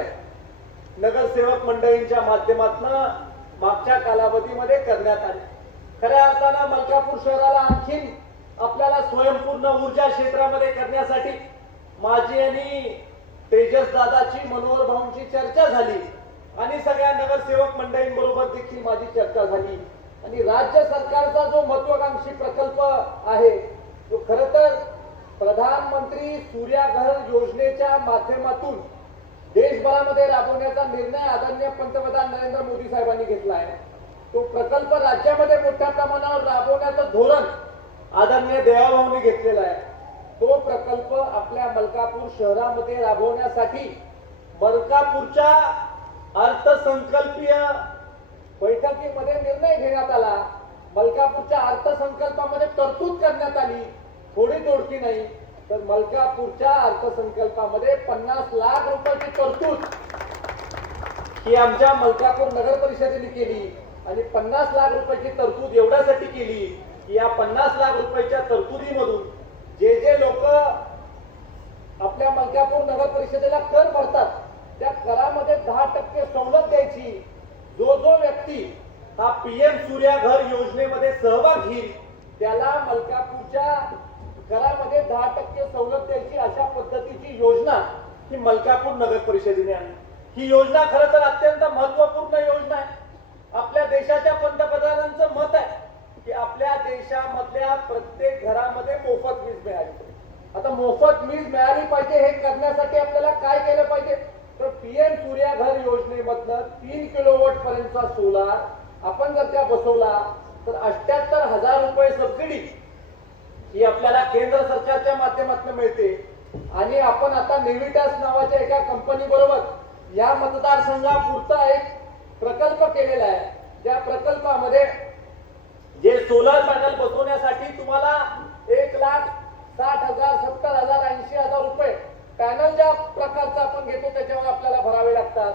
नगरसेवक मंडळींच्या माध्यमातून मागच्या कालावधीमध्ये करण्यात आली. खऱ्या अर्थानं मलकापूर शहराला आणखीन आपल्याला स्वयंपूर्ण ऊर्जा क्षेत्रामध्ये करण्यासाठी माझी आणि तेजस दादाची, मनोहर भाऊंची चर्चा झाली आणि सगळ्या नगरसेवक मंडळींबरोबर देखील माझी चर्चा झाली. आणि राज्य सरकारचा जो महत्वाकांक्षी प्रकल्प आहे तो खरं तर प्रधानमंत्री सूर्यघर योजनेच्या माध्यमातून देशभरामध्ये राबवण्याचा निर्णय आदरणीय पंतप्रधान नरेंद्र मोदी साहेबांनी घेतला आहे. तो प्रकल्प राज्यामध्ये मोठ्या प्रमाणावर राबवण्याचं धोरण आदरणीय देवाभाऊंनी घेतलेला आहे. तो प्रकल्प आपल्या मलकापूर शहरामध्ये राबवण्यासाठी मलकापूरच्या अर्थसंकल्पीय बैठकीमध्ये निर्णय घेण्यात आला. मलकापूरच्या अर्थसंकल्पामध्ये तरतूद करण्यात आली, थोडी तोडकी नाही. तर मलकापूरच्या अर्थसंकल्पामध्ये 50 लाख रुपयाची तरतूद ही आमच्या मलकापूर नगर परिषदेने केली. आणि 50 लाख रुपयाची तरतूद एवढ्यासाठी केली की या 50 लाख रुपयाच्या तरतुदीमधून जे लोक आपल्या मलकापूर नगर परिषदेला कर भरतात त्या करामध्ये 10% सवलत द्यायची. जो व्यक्ती हा PM सूर्यघर योजनेमध्ये सहभाग घेईल त्याला मलकापूरच्या करामध्ये 10% सवलत द्यायची. अशा पद्धतीची योजना ही मलकापूर नगर परिषदेने आणली. ही योजना खरं तर अत्यंत महत्वपूर्ण योजना आहे. आपल्या देशाच्या पंतप्रधानांचं मत आहे की आपल्या देशामधल्या प्रत्येक घरामध्ये मोफत वीज मिळाली पाहिजे. आता मोफत वीज मिळाली पाहिजे हे करण्यासाठी आपल्याला काय केलं पाहिजे तर PM सूर्यघर योजनेमधनं 3 किलोवॉट पर्यंतचा सोलार आपण जर त्या बसवला तर 78,000 रुपये सबसिडी ही आपल्याला केंद्र सरकारच्या माध्यमातून मिळते. आणि आपण आता नेव्हिटास नावाच्या एका कंपनी बरोबर या मतदारसंघापुरता एक प्रकल्प केलेला आहे. त्या प्रकल्पामध्ये जे सोलर पॅनल बसवण्यासाठी तुम्हाला 1,60,000, 70,000, 80,000 रुपये पॅनल ज्या प्रकारचा आपण घेतो त्याच्यावर आपल्याला भरावे लागतात.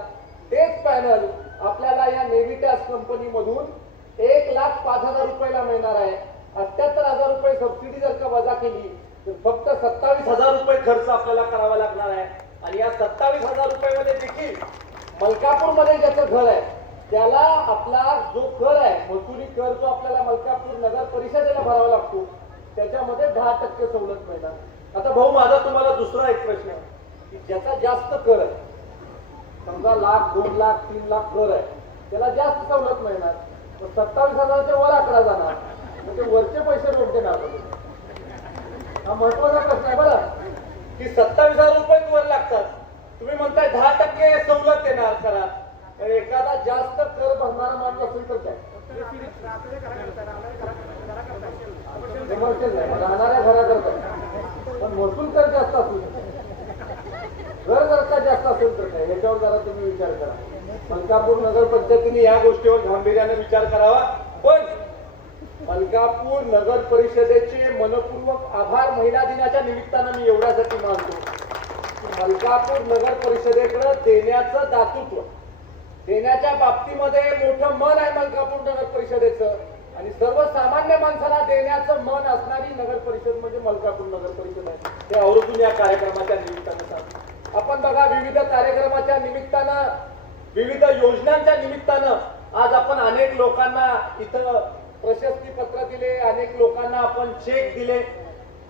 तेच पॅनल आपल्याला या नेव्हिटास कंपनीमधून 1,05,000 रुपयाला मिळणार आहे. 78,000 रुपये सबसिडी जर का वजा केली तर फक्त 27,000 रुपये खर्च आपल्याला करावा लागणार आहे. आणि या 27,000 रुपयामध्ये देखील मलकापूरमध्ये ज्याचं घर आहे त्याला आपला जो कर आहे महसुली कर जो आपल्याला मलकापूर नगर परिषदेला भरावा लागतो त्याच्यामध्ये 10% सवलत मिळणार. आता भाऊ माझा तुम्हाला दुसरा एक प्रश्न आहे की ज्याचा जास्त कर आहे समजा 1,00,000, 2,00,000, 3,00,000 कर आहे त्याला जास्त सवलत मिळणार. 27,000च्या वर आकडा जाणार तर ते वरचे पैसे कोण देणार? हा महत्वाचा प्रश्न आहे बरं की 27,000 रुपये वर लागतात. तुम्ही म्हणताय 10% सवलत देणार करा. एखादा जास्त कर भरणारा माणूस असेल तर काय राहणाऱ्या घराकरता पण महसूल कर जास्त असेल घर जर का जास्त असेल तर काय याच्यावर जरा तुम्ही विचार करा. मलकापूर नगर पंचायतीने या गोष्टीवर गांभीर्याने विचार करावा. पण मलकापूर नगर परिषदेचे मनपूर्वक आभार महिला दिनाच्या निमित्तानं मी एवढ्यासाठी मानतो की मलकापूर नगर परिषदेकडे देण्याचं दातृत्व देण्याच्या बाबतीमध्ये मोठं मन आहे मलकापूर नगर परिषदेचं. आणि सर्वसामान्य माणसाला देण्याचं मन असणारी नगर परिषद म्हणजे मलकापूर नगर परिषद आहे. ते आवर्जून या कार्यक्रमाच्या निमित्तानं सांगतो. आपण बघा विविध कार्यक्रमाच्या निमित्तानं विविध योजनांच्या निमित्तानं आज आपण अनेक लोकांना इथं प्रशस्ती पत्र दिले, अनेक लोकांना आपण चेक दिले.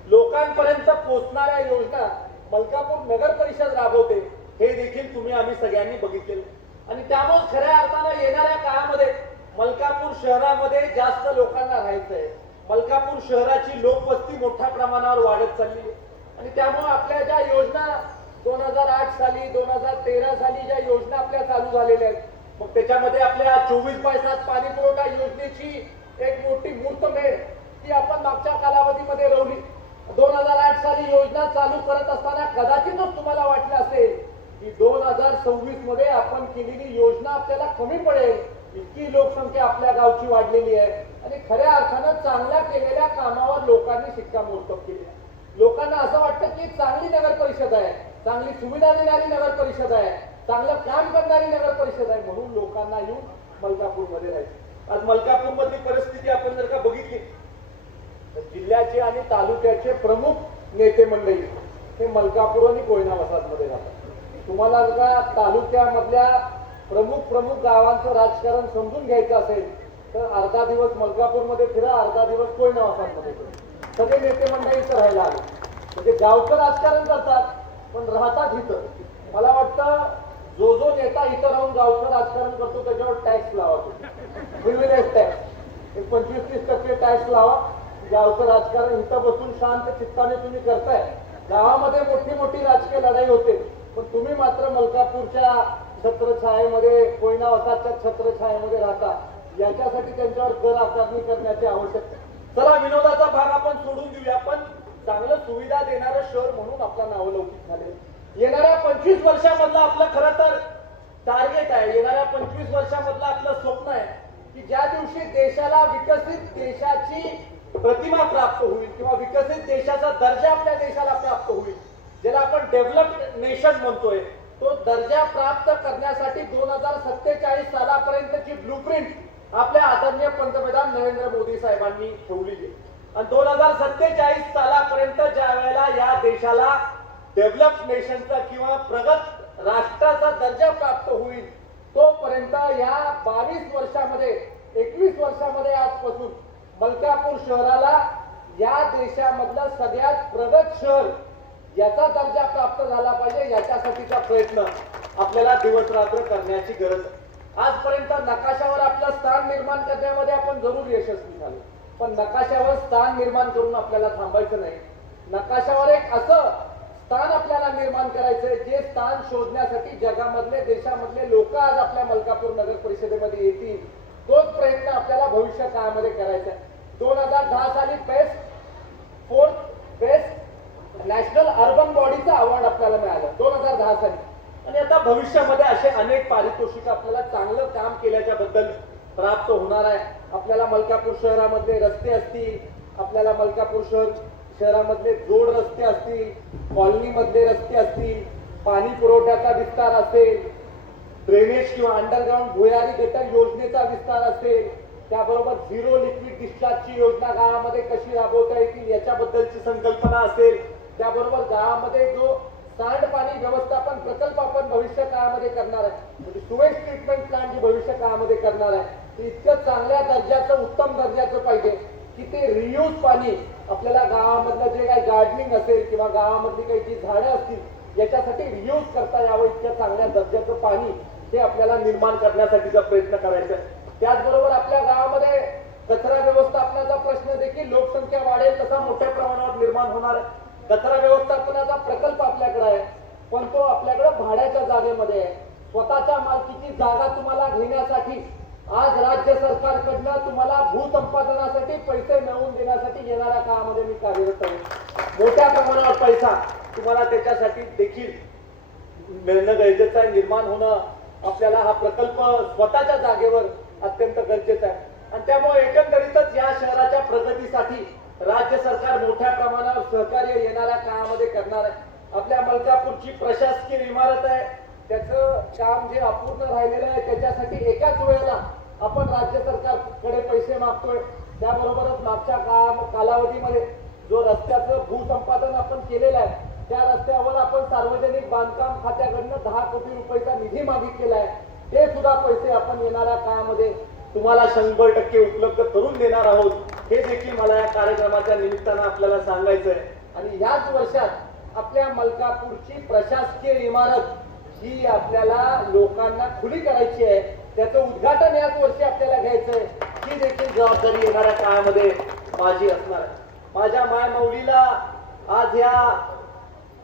लोकांपर्यंत पोहोचणाऱ्या योजना मलकापूर नगर परिषद राबवते हे देखील तुम्ही आम्ही सगळ्यांनी बघितले. आणि त्यामुळे खऱ्या अर्थानं येणाऱ्या काळामध्ये मलकापूर शहरामध्ये जास्त लोकांना राहायचंय. मलकापूर शहराची लोकवस्ती मोठ्या प्रमाणावर वाढत चालली आहे. आणि त्यामुळे आपल्या ज्या योजना 2008 साली 2013 साली ज्या योजना आपल्या चालू झालेल्या आहेत, मग त्याच्यामध्ये आपल्या 24/7 पाणी पुरवठा योजनेची एक मोठी मुहूर्तमेढ ती आपण मागच्या कालावधीमध्ये रोवली. 2008 साली योजना चालू करत असताना कदाचितच तुम्हाला वाटलं असेल की 2026 मध्ये आपण केलेली योजना आपल्याला कमी पडेल, इतकी लोकसंख्या आपल्या गावची वाढलेली आहे. आणि खऱ्या अर्थानं चांगल्या केलेल्या कामावर लोकांनी शिक्कामोर्तब केले. लोकांना असं वाटतं की चांगली नगर परिषद आहे, चांगली सुविधा देणारी नगर परिषद आहे, चांगलं काम करणारी नगर परिषद आहे, म्हणून लोकांना येऊन मलकापूरमध्ये राहायचं. आज मलकापूरमधली परिस्थिती आपण जर का बघितली तर जिल्ह्याचे आणि तालुक्याचे प्रमुख नेते मंडळी हे मलकापूर आणि कोयना वसाहतमध्ये राहतात. तुम्हाला जर का तालुक्यामधल्या प्रमुख गावांचं राजकारण समजून घ्यायचं असेल तर अर्धा दिवस मलकापूरमध्ये फिरा, अर्धा दिवस कोयना वसाहतमध्ये फिरा. सगळे नेते मंडळी इथं राहायला आले, म्हणजे गावचं राजकारण करतात पण राहतात इथं. मला वाटतं जो नेता इथं राहून गावचं राजकारण करतो त्याच्यावर टॅक्स लावा, प्रिव्हिलेज टॅक्स, 25-30% टॅक्स लावा. गावचं राजकारण इथं बसून शांत चित्ताने तुम्ही करताय. गावामध्ये मोठी राजकीय लढाई होते, पण तुम्ही मात्र मलकापूरच्या छत्रछायेमध्ये, कोयना वसाहतच्या छत्रछायेमध्ये राहता. याच्यासाठी त्यांच्यावर कर आकारणी करण्याची आवश्यकता. चला, विनोदाचा भाग आपण सोडून देऊया, पण चांगलं सुविधा देणारं शहर म्हणून आपलं नावलौकिक झाले. येणाऱ्या 25 वर्षामधलं आपलं खरं तर टार्गेट आहे, येणाऱ्या 25 वर्षामधलं आपलं स्वप्न आहे की ज्या दिवशी देशाला विकसित देशाची प्रतिमा प्राप्त होईल किंवा विकसित देशाचा दर्जा आपल्या देशाला प्राप्त होईल, ज्याला आपण डेव्हलप्ड नेशन म्हणतोय, तो दर्जा प्राप्त करण्यासाठी 2047 सालापर्यंतची ब्लूप्रिंट आपल्या आदरणीय पंतप्रधान नरेंद्र मोदी साहेबांनी ठेवलेली आहे. आणि 2047 सालापर्यंत ज्या वेळेला या देशाला डेव्हलप्ड नेशनचा किंवा प्रगत राष्ट्राचा दर्जा प्राप्त होईल, तोपर्यंत या 22 वर्षामध्ये 21 वर्षामध्ये आजपासून मलकापूर शहराला या देशामधलं सगळ्यात प्रगत शहर याचा दर्जा प्राप्त झाला पाहिजे, याच्यासाठीचा प्रयत्न आपल्याला दिवस रात्र करण्याची गरज आहे. आजपर्यंत नकाशावर आपलं स्थान निर्माण करण्यामध्ये आपण जरूर यशस्वी झालो, पण नकाशावर स्थान निर्माण करून आपल्याला थांबायचं नाही. नकाशावर एक असं स्थान आपल्याला निर्माण करायचंय जे स्थान शोधण्यासाठी जगामधले, देशामधले लोक आज आपल्या मलकापूर नगर परिषदेमध्ये येतील. तोच प्रयत्न आपल्याला भविष्य काळामध्ये करायचा आहे. 2010 साली बेस्ट नॅशनल अर्बन बॉडीचा अवॉर्ड आपल्याला मिळालं 2010 साली. आणि आता भविष्यामध्ये असे अनेक पारितोषिक आपल्याला चांगलं काम केल्याच्या बद्दल प्राप्त होणार आहे. आपल्याला मलकापूर शहरामधले रस्ते असतील, आपल्याला मलकापूर शहरामधले जोड रस्ते असतील, कॉलनी मधले रस्ते असतील, पाणी पुरवठ्याचा विस्तार असेल, ड्रेनेज किंवा अंडरग्राउंड भुयारी गटर योजनेचा विस्तार असेल, त्याबरोबर झिरो लिक्विड डिस्चार्जची योजना गावामध्ये कशी राबवता येतील याच्याबद्दलची संकल्पना असेल, त्याबरोबर गावामध्ये जो सांडपाणी व्यवस्थापन प्रकल्प आपण भविष्य काळामध्ये करणार आहे, म्हणजे सुवेज ट्रीटमेंट प्लांट जी भविष्य काळामध्ये करणार आहे, ते इतकं चांगल्या दर्जाचं, उत्तम दर्जाचं पाहिजे की ते रियूज पाणी आपल्याला गावामधलं जे काही गार्डनिंग असेल किंवा गावामधली काही जी झाडं असतील याच्यासाठी रियूज करता यावं, इतक्या चांगल्या दर्जाचं पाणी हे आपल्याला निर्माण करण्यासाठीचा प्रयत्न करायचा आहे. त्याचबरोबर आपल्या गावामध्ये कचरा व्यवस्थापनाचा प्रश्न देखील लोकसंख्या वाढेल तसा मोठ्या प्रमाणावर निर्माण होणार आहे. कचरा व्यवस्थापनाचा प्रकल्प आपल्याकडे आहे, पण तो आपल्याकडे भाड्याच्या जागेमध्ये आहे. स्वतःच्या मालकीची जागा तुम्हाला घेण्यासाठी आज राज्य सरकारकडनं तुम्हाला भूसंपादनासाठी पैसे मिळवून देण्यासाठी येणाऱ्या काळामध्ये मी कार्यरत आहे. मोठ्या प्रमाणावर पैसा तुम्हाला त्याच्यासाठी देखील मिळणं गरजेचं आहे, निर्माण होणं आपल्याला हा प्रकल्प स्वतःच्या जागेवर अत्यंत गरजेचं आहे. आणि त्यामुळे एकंदरीतच या शहराच्या प्रगतीसाठी राज्य सरकार मोठ्या प्रमाणावर सहकार्य येणाऱ्या काळामध्ये करणार आहे. आपल्या मलकापूरची प्रशासकीय इमारत आहे, त्याचं काम जे अपूर्ण राहिलेलं आहे त्याच्यासाठी एकाच वेळेला आपण राज्य सरकारकडे पैसे मागतोय. त्याबरोबरच मागच्या कालावधीमध्ये जो रस्त्याचं भूसंपादन आपण केलेलं आहे त्या रस्त्यावर आपण सार्वजनिक बांधकाम खात्याकडनं 10 कोटी रुपयाचा निधी मागितलेला आहे. ते सुद्धा पैसे आपण येणाऱ्या काळामध्ये तुम्हाला 100% उपलब्ध करून देणार आहोत. हे देखील मला या कार्यक्रमाच्या निमित्तानं आपल्याला सांगायचं आहे. आणि याच वर्षात आपल्या मलकापूरची प्रशासकीय इमारत ही आपल्याला लोकांना खुली करायची आहे, त्याचं उद्घाटन याच वर्षी आपल्याला घ्यायचं आहे. ही देखील जबाबदारी येणाऱ्या काळामध्ये माझी असणार आहे. माझ्या मायमौलीला आज या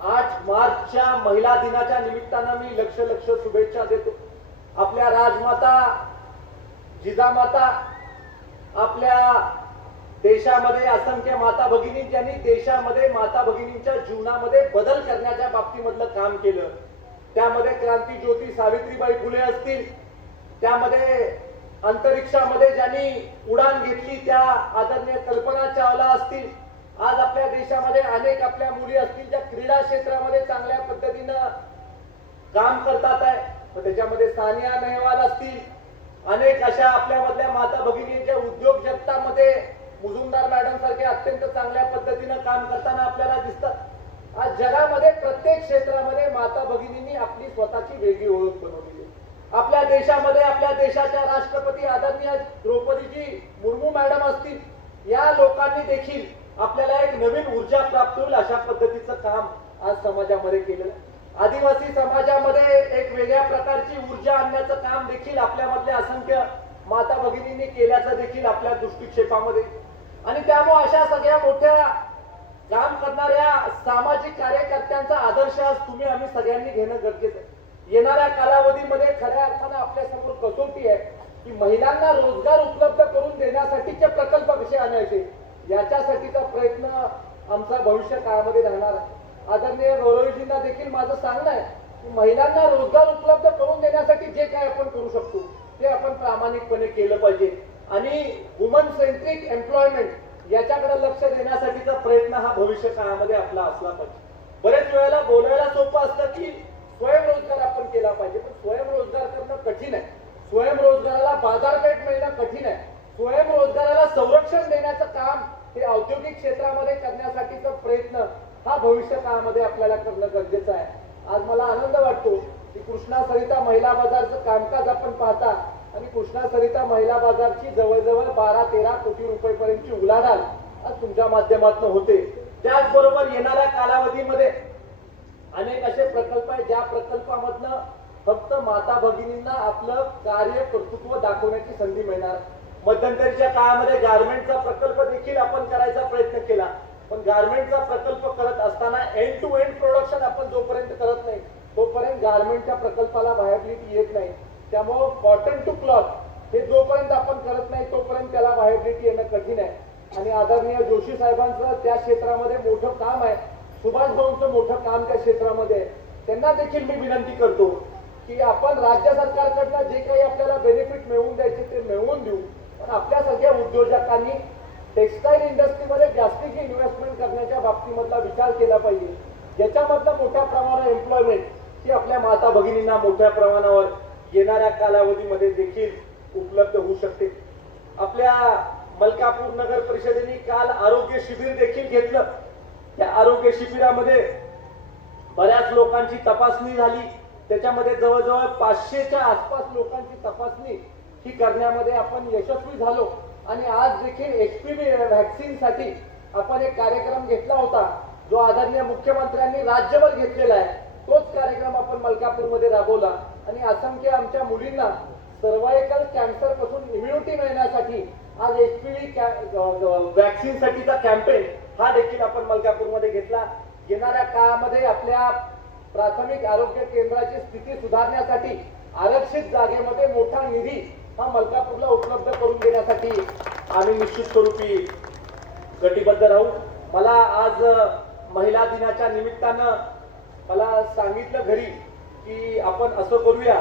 8 मार्चच्या महिला दिनाच्या निमित्तानं मी लक्ष शुभेच्छा देतो. आपल्या राजमाता जिजामाता आपल्या देशामध्ये असंख्य माता भगिनी ज्यांनी देशामध्ये माता भगिनींच्या जीवनामध्ये बदल करण्याच्या बाबतीमधलं काम केलं. त्यामध्ये क्रांती ज्योती सावित्रीबाई फुले असतील, त्यामध्ये अंतरिक्षामध्ये ज्यांनी उडान घेतली त्या आदरणीय कल्पना चावला असतील, आज आपल्या देशामध्ये अनेक आपल्या मुली असतील ज्या क्रीडा क्षेत्रामध्ये चांगल्या पद्धतीनं काम करतात आहे, तर त्याच्यामध्ये सानिया नेहवाल असतील, अनेक अशा आपल्यामधल्या माता भगिनींच्या उद्योग जगतामध्ये मुजुमदार मॅडम सारखे अत्यंत चांगल्या पद्धतीनं काम करताना आपल्याला दिसतात. आज जगामध्ये प्रत्येक क्षेत्रामध्ये माता भगिनींनी आपली स्वतःची वेगळी ओळख बनवलेली आहे. आपल्या देशामध्ये आपल्या देशाच्या राष्ट्रपती आदरणीय द्रौपदीजी मुर्मू मॅडम असतील, या लोकांनी देखील आपल्याला एक नवीन ऊर्जा प्राप्त होईल अशा पद्धतीचं काम आज समाजामध्ये केलेलं आहे. आदिवासी समाजामध्ये एक वेगळ्या प्रकारची ऊर्जा आणण्याचं काम देखील आपल्यामधल्या असंख्य माता भगिनींनी केल्याचं देखील आपल्या दृष्टिक्षेपामध्ये. आणि त्यामुळे अशा सगळ्या मोठ्या काम करणाऱ्या सामाजिक कार्यकर्त्यांचा आदर्श आज तुम्ही आम्ही सगळ्यांनी घेणं गरजेचं आहे. येणाऱ्या कालावधीमध्ये खऱ्या अर्थानं आपल्या समोर कसोटी आहे की महिलांना रोजगार उपलब्ध करून देण्यासाठीचे प्रकल्प कसे आणायचे, याच्यासाठीचा प्रयत्न आमचा भविष्य काळामध्ये राहणार आहे. आदरणीय गौरवीजींना देखील माझं सांगणं आहे की महिलांना रोजगार उपलब्ध करून देण्यासाठी जे काय आपण करू शकतो ते आपण प्रामाणिकपणे केलं पाहिजे. आणि वुमन सेंट्रिक एम्प्लॉयमेंट याच्याकडे लक्ष देण्यासाठीचा प्रयत्न हा भविष्य काळामध्ये आपला असला पाहिजे. बरेच वेळेला बोलायला सोपं असतं की स्वयंरोजगार आपण केला पाहिजे, पण स्वयंरोजगार करणं कठीण आहे. स्वयंरोजगाराला बाजारपेठ मिळणं कठीण आहे. स्वयंरोजगाराला संरक्षण देण्याचं काम हे औद्योगिक क्षेत्रामध्ये करण्यासाठीचा प्रयत्न हा भविष्य काळामध्ये आपल्याला करणं गरजेचं आहे. आज मला आनंद वाटतो की कृष्णा सरिता महिला बाजारचं कामकाज आपण पाहता आणि कृष्णा सरिता महिला बाजारची जवळजवळ 12-13 कोटी रुपयेपर्यंतची उलाढाल आज तुमच्या माध्यमातून होते. त्याचबरोबर येणाऱ्या कालावधीमध्ये अनेक असे प्रकल्प आहेत ज्या प्रकल्पामधनं फक्त माता भगिनींना आपलं कार्य कर्तृत्व दाखवण्याची संधी मिळणार. मध्यंतरीच्या काळामध्ये गारमेंटचा प्रकल्प देखील आपण करायचा प्रयत्न केला, पण गारमेंटचा प्रकल्प करत असताना एंड टू एंड प्रोडक्शन आपण जोपर्यंत करत नाही तोपर्यंत गारमेंटच्या प्रकल्पाला व्हायबिलिटी येत नाही. त्यामुळं कॉटन टू क्लॉथ हे जोपर्यंत आपण करत नाही तोपर्यंत त्याला व्हायबिलिटी येणं कठीण आहे. आणि आदरणीय जोशी साहेबांचं त्या क्षेत्रामध्ये मोठं काम आहे, सुभाष भाऊंचं मोठं काम त्या क्षेत्रामध्ये आहे. त्यांना देखील मी विनंती करतो की आपण राज्य सरकारकडनं जे काही आपल्याला बेनिफिट मिळवून द्यायचे ते मिळवून देऊ, पण आपल्यासारख्या उद्योजकांनी टेक्सटाईल इंडस्ट्रीमध्ये जास्तीची इन्व्हेस्टमेंट करण्याच्या बाबतीमधला विचार केला पाहिजे, ज्याच्यामधला मोठ्या प्रमाणात एम्प्लॉयमेंट ही आपल्या माता भगिनींना मोठ्या प्रमाणावर येणाऱ्या कालावधीमध्ये देखील उपलब्ध होऊ शकते. आपल्या मलकापूर नगर परिषदेने काल आरोग्य शिबिर देखील घेतलं. त्या आरोग्य शिबिरामध्ये बऱ्याच लोकांची तपासणी झाली. त्याच्यामध्ये जवळजवळ 500च्या आसपास लोकांची तपासणी ही करण्यामध्ये आपण यशस्वी झालो. आणि आज देखील HPV व्हॅक्सिनसाठी आपण एक कार्यक्रम घेतला होता जो आदरणीय मुख्यमंत्र्यांनी राज्यभर घेतलेला आहे. तोच कार्यक्रम आपण मलकापूरमध्ये राबवला आणि असंख्य आमच्या मुलींना सर्वायकल कॅन्सर पासून इम्युनिटी मिळण्यासाठी आज HPV व्हॅक्सिनसाठीचा कॅम्पेन हा देखील आपण मलकापूरमध्ये घेतला. येणाऱ्या काळामध्ये आपल्या प्राथमिक आरोग्य केंद्राची स्थिती सुधारण्यासाठी आरक्षित जागेमध्ये मोठा निधी हा मलकापूरला उपलब्ध करून देण्यासाठी आम्ही निश्चित स्वरूपी कटिबद्ध राहू. मला आज महिला दिनाच्या निमित्तानं मला सांगितलं घरी की आपण असं करूया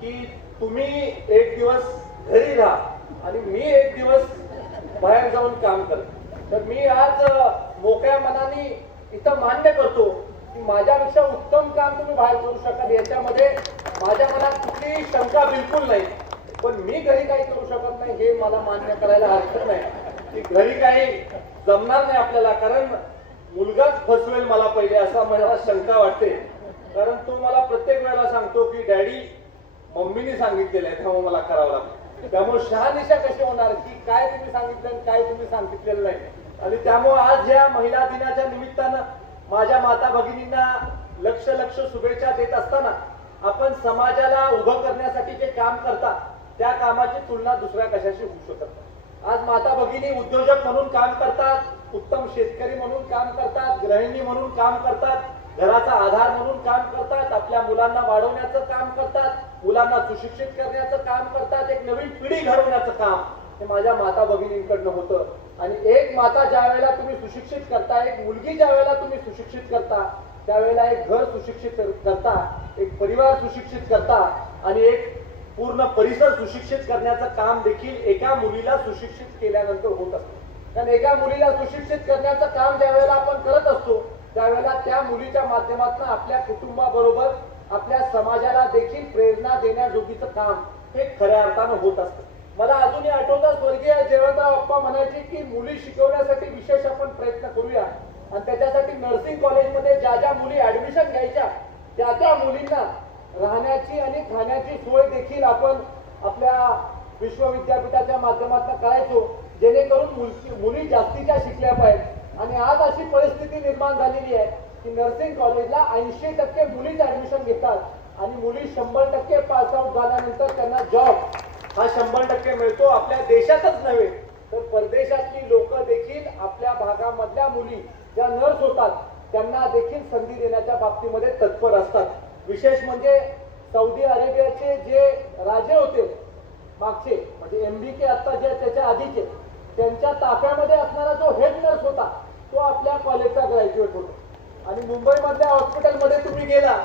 की तुम्ही एक दिवस घरी राहा आणि मी एक दिवस बाहेर जाऊन काम कर. तर मी आज मोकळ्या मनाने इथं मान्य करतो की माझ्यापेक्षा उत्तम काम तुम्ही बाहेर करू शकाल, याच्यामध्ये माझ्या मनात कुठलीही शंका बिलकुल नाही. पण मी घरी काही करू शकत नाही हे मला मान्य करायला हरकत नाही की घरी काही जमणार नाही आपल्याला, कारण मुलगाच फसवेल मला पहिले असा मला शंका वाटते. कारण तो मला प्रत्येक वेळेला सांगतो की डॅडी मम्मीने सांगितलेलं आहे त्यामुळे मला करावं लागतं. त्यामुळे शहानिशा कशी होणार की काय तुम्ही सांगितलं काय तुम्ही सांगितलेलं नाही. आणि त्यामुळे आज या महिला दिनाच्या निमित्तानं माझ्या माता भगिनींना लक्ष शुभेच्छा देत असताना आपण समाजाला उभं करण्यासाठी जे काम करता त्या कामाची तुलना दुसऱ्या कशाशी होऊ शकत नाही. आज माता भगिनी उद्योजक म्हणून काम करतात, उत्तम शेतकरी म्हणून काम करतात, गृहिणी म्हणून काम करतात, घराचा आधार म्हणून काम करतात, आपल्या मुलांना वाढवण्याचं काम करतात, मुलांना सुशिक्षित करण्याचं काम करतात, एक नवीन पिढी घडवण्याचं काम हे माझ्या माता भगिनींकडनं होतं. आणि एक माता ज्या वेळेला तुम्ही सुशिक्षित करता, एक मुलगी ज्या वेळेला तुम्ही सुशिक्षित करता, त्यावेळेला एक घर सुशिक्षित करता, एक परिवार सुशिक्षित करता आणि एक पूर्ण परिसर सुशिक्षित करण्याचं काम देखील एका मुलीला सुशिक्षित केल्यानंतर होत असतं. कारण एका मुलीला सुशिक्षित करण्याचं काम ज्या वेळेला आपण करत असतो त्यावेळेला त्या मुलीच्या माध्यमातून आपल्या कुटुंबाबरोबर आपल्या समाजाला देखील प्रेरणा देण्याजोगीचं काम हे खऱ्या अर्थानं होत असतं. मला अजूनही आठवतं स्वर्गीय जयवंतराव अप्पा म्हणायचे की मुली शिकवण्यासाठी विशेष आपण प्रयत्न करूया आणि त्याच्यासाठी नर्सिंग कॉलेजमध्ये ज्या ज्या मुली ऍडमिशन घ्यायच्या त्या मुलींना राहण्याची आणि खाण्याची सोय देखील आपण आपल्या विश्वविद्यापीठाच्या माध्यमातून करायचो, जेणेकरून मुली जास्तीच्या शिकल्या पाहिजेत. आणि आज अशी परिस्थिती निर्माण झालेली आहे की नर्सिंग कॉलेजला 80% मुलीच ऍडमिशन घेतात आणि मुली 100% पास आउट झाल्यानंतर त्यांना जॉब हा 100% मिळतो. आपल्या देशातच नव्हे तर परदेशातली लोक देखील आपल्या भागामधल्या मुली ज्या नर्स होतात त्यांना देखील संधी देण्याच्या बाबतीमध्ये तत्पर असतात. विशेष म्हणजे सौदी अरेबियाचे जे राजे होते मागचे, म्हणजे MBK आता जे त्याच्या आधीचे, त्यांच्या ताफ्यामध्ये असणारा जो हेड नर्स होता तो आपल्या कॉलेजचा ग्रॅज्युएट होता. आणि मुंबईमधल्या हॉस्पिटलमध्ये तुम्ही गेला,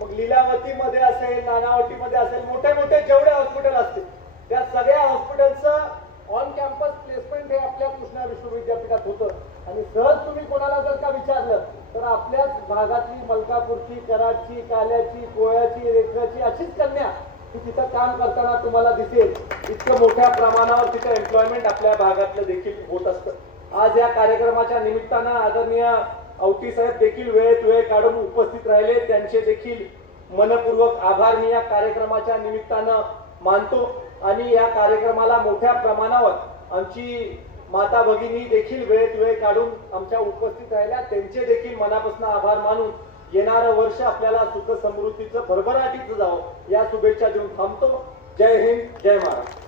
मग लीलावतीमध्ये असेल, नानावटीमध्ये असेल, मोठे मोठे जेवढे हॉस्पिटल असतील त्या सगळ्या हॉस्पिटलचं ऑन कॅम्पस प्लेसमेंट हे आपल्या कृष्णा विश्वविद्यापीठात होतं. आणि सहज तुम्ही कोणाला जर का विचारलं तर आपल्याच भागातली मलकापूरची, कराडची, काल्याची, कोळ्याची, रेखराची अशीच कन्या की तिथं काम करताना तुम्हाला दिसेल. इतकं मोठ्या प्रमाणावर तिथं एम्प्लॉयमेंट आपल्या भागातलं देखील होत असतं. आज या कार्यक्रमाच्या निमित्तानं आदरणीय औटी साहेब देखील वेळेत वेळ काढून उपस्थित राहिले, त्यांचे देखील मनपूर्वक आभार मी या कार्यक्रमाच्या निमित्तानं मानतो. आणि या कार्यक्रमाला मोठ्या प्रमाणावर आमची माता भगिनी देखील वेळेत वेळ काढून आमच्या उपस्थित राहिल्या, त्यांचे देखील मनापासून आभार मानून येणारं वर्ष आपल्याला सुख समृद्धीचं भरभराटीचं जावं या शुभेच्छा देऊन थांबतो. जय हिंद, जय महाराष्ट्र.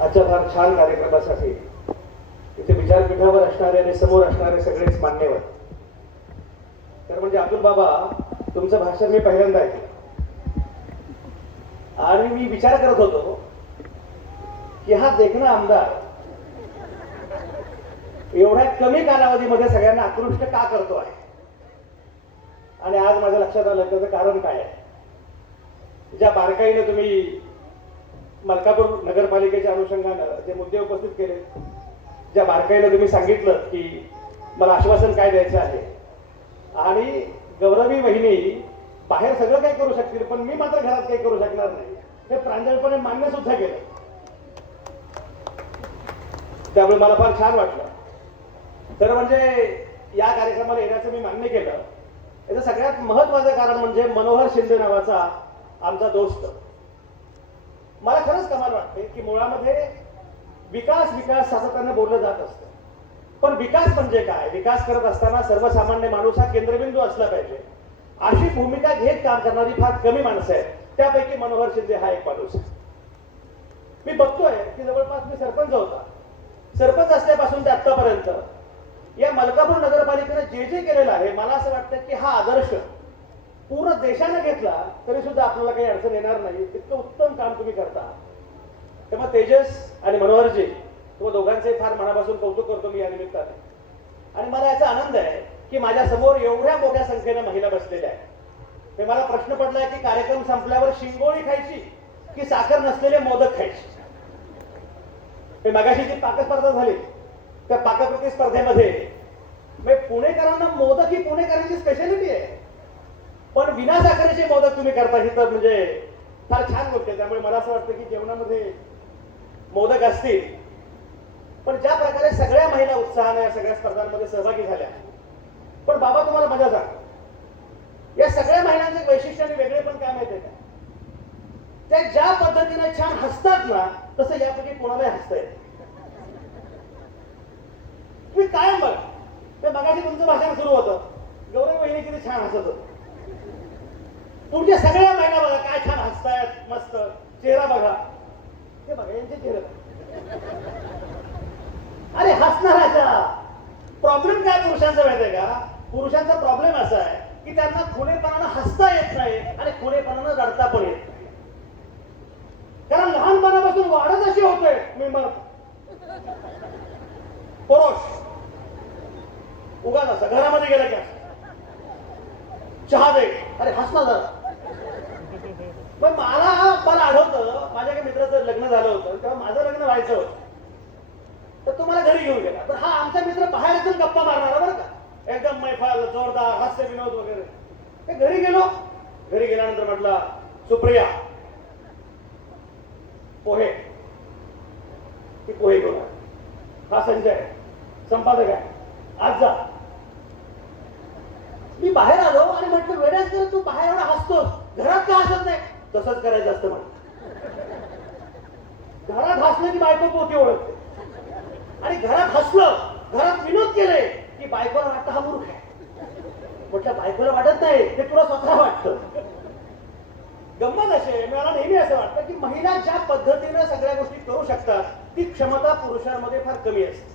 आजच्या फार छान कार्यक्रमासाठी इथे विचारपीठावर असणारे आणि समोर असणारे सगळेच मान्यवर. तर म्हणजे अतुल बाबा, तुमचं भाषण मी पहिल्यांदा ऐकलं आणि मी विचार करत होतो की हा देखणा आमदार एवढ्या कमी कालावधीमध्ये सगळ्यांना आकृष्ट का करतो आहे. आणि आज माझ्या लक्षात आलं त्याचं कारण काय आहे. ज्या बारकाईनं तुम्ही मलकापूर नगरपालिकेच्या अनुषंगानं जे मुद्दे उपस्थित केले, ज्या बारकाईनं तुम्ही सांगितलं की मला आश्वासन काय द्यायचं आहे आणि गौरवी वहिनी बाहेर सगळं काही करू शकतील पण मी मात्र घरात काही करू शकणार नाही, हे प्रांजळपणे मान्य सुद्धा केलं. त्यामुळे मला फार छान वाटलं. तर म्हणजे या कार्यक्रमाला येण्याचं मी मान्य केलं. याचं सगळ्यात महत्वाचं कारण म्हणजे मनोहर शिंदे नावाचा आमचा दोस्त. मला खरंच कमाल वाटते की मुळामध्ये विकास विकास सातत्यानं बोललं जात असतं, पण विकास म्हणजे काय, विकास करत असताना सर्वसामान्य माणूस हा केंद्रबिंदू असला पाहिजे अशी भूमिका घेत काम करणारी फार कमी माणसं आहेत. त्यापैकी मनोहर शिंदे हा एक माणूस आहे. मी बघतोय की जवळपास मी सरपंच होता, सरपंच असल्यापासून ते आतापर्यंत या मलकापूर नगरपालिकेने जे जे केलेलं आहे मला असं वाटतं की हा आदर्श पूर्ण देशाने घेतला तरी सुद्धा आपल्याला काही अडचण येणार नाही. इतकं उत्तम काम तुम्ही करता. तेव्हा तेजस आणि मनोहरजी तुम्हा दोघांचे फार मनापासून कौतुक करतो मी या निमित्ताने. आणि मला याचा आनंद आहे की माझ्या समोर एवढ्या मोठ्या संख्येने महिला बसलेल्या आहेत. ते मला प्रश्न पडलाय की कार्यक्रम संपल्यावर शिंगोळी खायची की साखर नसलेले मोदक खायचे. ते मगाशी जी पाकस्पर्धा झाली त्या पाककृती स्पर्धेमध्ये पुणेकरांना मोदक ही पुणेकरांची स्पेशालिटी आहे, पण विना साखरेचे मोदक तुम्ही करता ही तर म्हणजे फार छान गोष्ट आहे. त्यामुळे मला असं वाटतं की जेवणामध्ये मोदक असतील, पण ज्या प्रकारे सगळ्या महिला उत्साहाने या सगळ्या स्पर्धांमध्ये सहभागी झाल्या. पण बाबा तुम्हाला मजा सांगतो, या सगळ्या महिलांचे वैशिष्ट्य आणि वेगळे पण काय माहितीये का, त्या ज्या पद्धतीने छान हसतात ना तसं यापैकी कोणालाही हसता येत. तुम्ही कायम बघा, ते मगाशी तुमचं भाषण सुरू होतं, गौरव वहिनी किती छान हसत होत. तुमच्या सगळ्या महिला बघा काय छान हसतायत, मस्त चेहरा बघा, ते बघा यांचे चेहरे. अरे हसणाराचा प्रॉब्लेम काय पुरुषांचा माहिती आहे का? पुरुषांचा प्रॉब्लेम असा आहे की त्यांना खुलेपणानं हसता येत नाही आणि खुलेपणानं रडता पण येत नाही. कारण लहानपणापासून वाढच अशी होते मी मरतो. पुरुष उगाच असा घरामध्ये गेला की असं चहा दे, अरे हसला जरा. पण मला आठवतं माझ्या काही मित्राचं लग्न झालं होतं तेव्हा माझं लग्न व्हायचं होतं. तर तो मला घरी घेऊन गेला. पण हा आमचा मित्र बाहेर येथून गप्पा मारणारा बरं का, एकदम मैफल जोरदार हास्य विनोद वगैरे. ते घरी गेलो. घरी गेल्यानंतर म्हटलं सुप्रिया पोहे, ती पोहे घेऊन आली. हा संजय संपादक आहे, आज जा. मी बाहेर आलो आणि म्हटलं वेड्याच कर तू बाहेर एवढा हसतोस, घरात का हसत नाही? तसंच करायचं असतं मला. घरात हसलं की बायको पोटी ओळखते आणि घरात हसलं, घरात विनोद केले की बायकोला वाटतं हा मूर्ख आहे. म्हटलं बायकोला वाटत नाही, ते तुला स्वतः वाटतं. गंमत असे मला नेहमी असं वाटतं की महिला ज्या पद्धतीने सगळ्या गोष्टी करू शकतात ती क्षमता पुरुषांमध्ये फार कमी असते.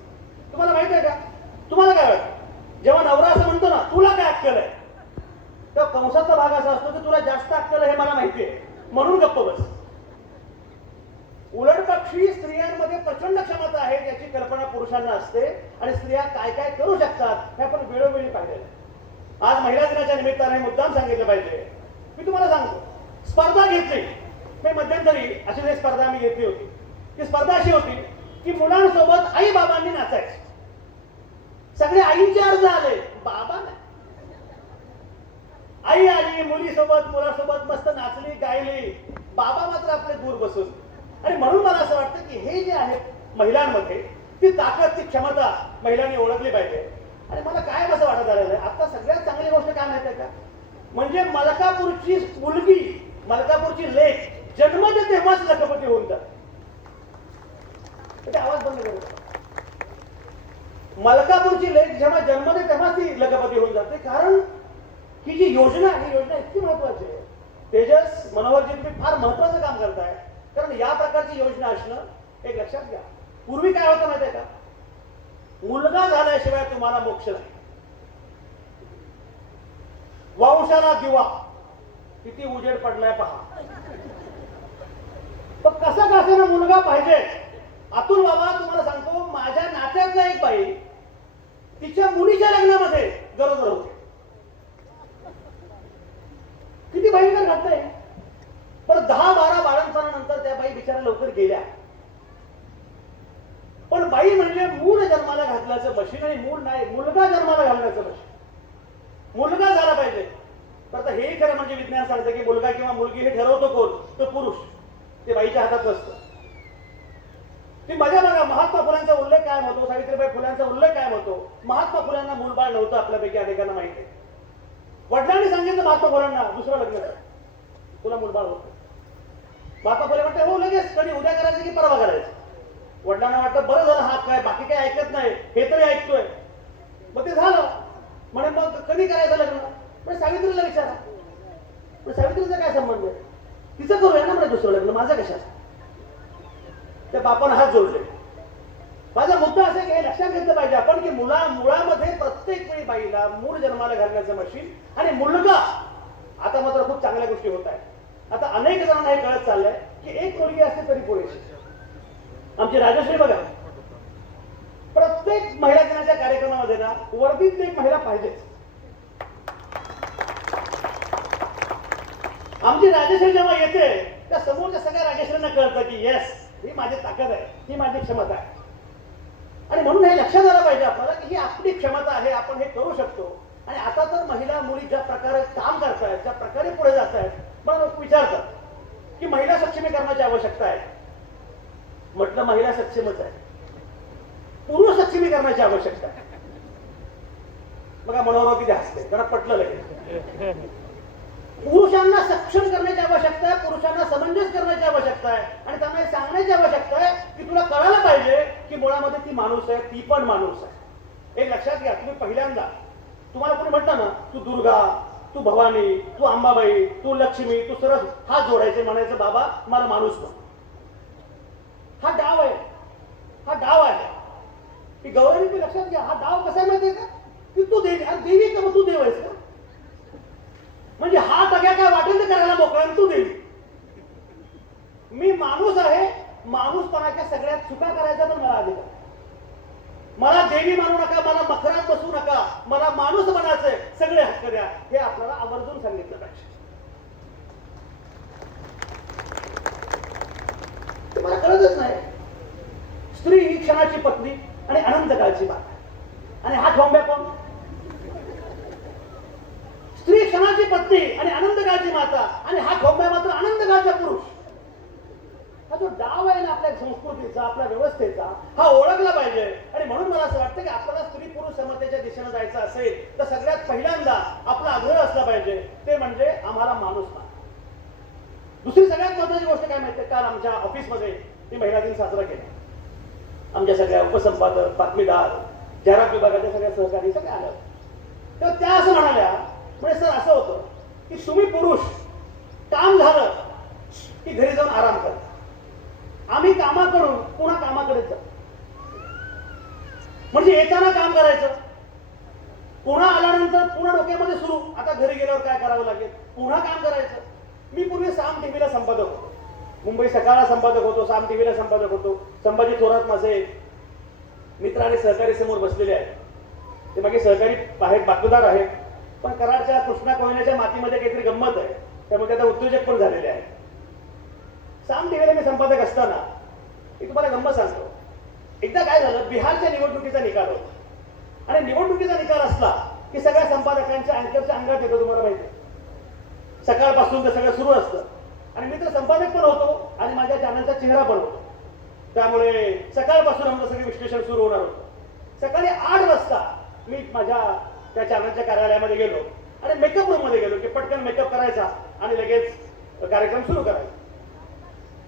तुम्हाला माहिती आहे का? तुम्हाला काय वाटतं जेव्हा नवरा असं म्हणतो ना तुला काय अक्कल आहे, तर कंसाचा भाग असा असतो की तुला जास्त अक्कल आहे हे मला माहिती आहे म्हणून गप्प बस. उलट पक्षी स्त्रियांमध्ये प्रचंड क्षमता आहे याची कल्पना पुरुषांना असते आणि स्त्रिया काय काय करू शकतात हे आपण वेळोवेळी पाहिलेलं. आज महिला दिनाच्या निमित्ताने मुद्दाम सांगितलं पाहिजे. मी तुम्हाला सांगतो, स्पर्धा घेतली मी मध्यंतरी, अशीच एक स्पर्धा आम्ही घेतली होती. ती स्पर्धा अशी होती की मुलांसोबत आई बाबांनी नाचायचं. सगळे आईंचे अर्ज आले, बाबा नाही. आई आली, मुलीसोबत मुलासोबत मस्त नाचली गायली, बाबा मात्र आपले दूर बसून. आणि म्हणून मला असं वाटतं की हे जे आहे महिलांमध्ये ती ताकद ती क्षमता महिलांनी ओळखली पाहिजे. आणि मला काय असं वाटत आलेलं आहे आता सगळ्यात चांगली गोष्ट काय माहिती आहे का, म्हणजे मलकापूरची मुलगी, मलकापूरची लेक जन्मते तेव्हाच लखपती होऊन जाते. ते आवाज बंद करू. मलकापूरची लेक जेव्हा जन्मते तेव्हाच ती लखपती होऊन जाते. कारण ही जी योजना ही योजना इतकी महत्वाची आहे. तेजस मनोहरजी तुम्ही फार महत्वाचं काम करताय. कारण या प्रकारची योजना असणं एक लक्षात घ्या. पूर्वी काय होतं माहिती आहे का, मुलगा झाल्याशिवाय तुम्हाला मोक्ष नाही. वंशाला दिवा किती उजेड पडलाय पहा. पण कसा कसा मुलगा पाहिजे. अतुल बाबा तुम्हाला सांगतो, माझ्या नात्यातला एक बाई तिच्या मुलीच्या लग्नामध्ये गरोदर होते. किती भयंकर घडतंय. पण 10-12 बाळंतपणानंतर त्या बाई बिचारा लवकर गेल्या. पण बाई म्हणजे मूल जन्माला घातल्याचं मशीन आणि मूल नाही, मुलगा जन्माला घालण्याचं मशीन. मुलगा झाला पाहिजे. तर आता हे खरं म्हणजे विज्ञान सांगतं की मुलगा किंवा मुलगी हे ठरवतो कोण, तर पुरुष. ते बाईच्या हातात नसतं. ती मजा बघा, महात्मा फुल्यांचा उल्लेख काय होतो, सावित्रीबाई फुल्यांचा उल्लेख काय होतो. महात्मा फुल्यांना मूलबाळ नव्हतं आपल्यापैकी अनेकांना माहिती आहे. वडिलांनी सांगितलं महात्मा फुल्यांना दुसरं लग्न कर, तुला मूलबाळ होतं. महात्मा फुले म्हणते हो लगेच, कधी उद्या करायचं की परवा करायचं. वडिलांना वाटतं बरं झालं, हा काय बाकी काय ऐकत नाही, हे तरी ऐकतोय. मग ते झालं. म्हणे मग कधी करायचं लग्न. पण सावित्रीला विचारा. पण सावित्रीचा काय संबंध आहे, तिचं करूया ना म्हणजे दुसरं लग्न, माझा कशाचा. त्या बापानं हात जोडले. माझा मुद्दा असा की हे लक्षात घेतलं पाहिजे आपण की मुळामध्ये प्रत्येक वेळी बाईला मूळ जन्माला घालण्याचं मशीन आणि मुलगा. आता मात्र खूप चांगल्या गोष्टी होत आहेत. आता अनेक जणांना हे कळत चाललंय की एक मुलगी असते तरी पुरेशी. आमची राजश्री बघा, प्रत्येक महिला दिनाच्या कार्यक्रमामध्ये ना वर्दीत एक महिला पाहिजेच. आमची राजश्री जेव्हा येते त्या समोरच्या सगळ्या राजश्रींना कळतं की येस, ही माझी ताकद आहे, ही माझी क्षमता आहे. आणि म्हणून हे लक्षात आलं पाहिजे आपल्याला की ही आपली क्षमता आहे, आपण हे करू शकतो. आणि आता तर महिला मुली ज्या प्रकारे काम करतायत, ज्या प्रकारे पुढे जात आहेत, मला लोक विचारतात की महिला सक्षमीकरणाची आवश्यकता आहे. म्हटलं महिला सक्षमच आहे, पुरुष सक्षमीकरणाची आवश्यकता आहे. बघा मनोहर किती हसते, जरा पटलं लगेच. पुरुषांना सक्षम करण्याची आवश्यकता आहे, पुरुषांना समंजस करण्याची आवश्यकता आहे. आणि त्यांना हे सांगण्याची आवश्यकता आहे की तुला कळायला पाहिजे की मुळामध्ये ती माणूस आहे, ती पण माणूस आहे. एक लक्षात घ्या, तुम्ही पहिल्यांदा तुम्हाला कोणी म्हटलं ना तू दुर्गा, तू भवानी, तू अंबाबाई, तू लक्ष्मी, तू सरस, हात जोडायचे, म्हणायचं बाबा मला माणूस बन. हा डाव आहे, हा डाव आहे. की गौरवी तुम्ही लक्षात घ्या, हा डाव कसा आहे माहितीये का, की तू देवी, अरे देवी का मग तू देव आहेस का? म्हणजे हा टग्या काय वाटेल ते करायला मोकळा आणि तू देवी. मी माणूस आहे, माणूसपणाच्या सगळ्यात चुका करायचा पण मला अधिकार. मला देवी मानू नका, मला मखरात बसू नका, मला माणूस बनायचंय, सगळे हक्क द्या, हे आपल्याला आवर्जून सांगितलं पाहिजे. ते मला कळतच नाही. स्त्री ही क्षणाची पत्नी आणि अनंत काळची बात, आणि हा ठोंब्या कोण? स्त्री क्षणाची पत्नी आणि अनंत काळची माता, आणि हा ठोंब्या मात्र अनंत काळचा पुरुष. हा जो डाव आहे ना आपल्या संस्कृतीचा, आपल्या व्यवस्थेचा, हा ओळखला पाहिजे. आणि म्हणून मला असं वाटतं की आपल्याला स्त्री पुरुष समतेच्या दिशेने जायचं असेल तर सगळ्यात पहिल्यांदा आपला आग्रह असला पाहिजे, ते म्हणजे आम्हाला माणूस मान. दुसरी सगळ्यात महत्वाची गोष्ट काय माहिती, काल आमच्या ऑफिसमध्ये मी महिला दिन साजरा केला. आमच्या सगळ्या उपसंपादक, बातमीदार, जाहिरात विभागाच्या सगळ्या सहकारी सगळ्या आल्या. तर त्या असं म्हणाल्या, म्हणजे सर असं होतं की तुम्ही पुरुष काम झालं की घरी जाऊन आराम करा, आम्ही कामाकडून पुन्हा कामाकडे जाऊ. म्हणजे येताना काम करायचं, पुन्हा आल्यानंतर पुन्हा डोक्यामध्ये सुरू, आता घरी गेल्यावर काय करावं लागेल, पुन्हा काम करायचं. मी पूर्वी साम टीव्हीला संपादक होतो, मुंबई सकाळला संपादक होतो, साम टीव्हीला संपादक होतो. संभाजी थोरात माझे मित्र आणि सहकारी समोर बसलेले आहेत. ते मागे सहकारी आहेत, बातमीदार आहेत, पण कराडच्या कृष्णा कोयनेच्या मातीमध्ये काहीतरी गंमत आहे, त्यामुळे त्याचा उद्योजक पण झालेले आहेत. साम टीव्हीला मी संपादक असताना मी तुम्हाला गंमत सांगतो. एकदा काय झालं, बिहारच्या निवडणुकीचा निकाल होता, आणि निवडणुकीचा निकाल असला की सगळ्या संपादकांच्या अँकरच्या अंगात येतो. तुम्हाला माहिती आहे, सकाळपासून ते सगळं सुरू असतं. आणि मी तर संपादक पण होतो आणि माझ्या चॅनलचा चेहरा पण होतो, त्यामुळे सकाळपासून आमचं सगळं विश्लेषण सुरू होणार होतं. सकाळी 8 वाजता मी माझ्या त्या चॅनलच्या कार्यालयामध्ये गेलो आणि मेकअप रूम मध्ये गेलो की पटकन मेकअप करायचा आणि लगेच कार्यक्रम सुरू करायचा.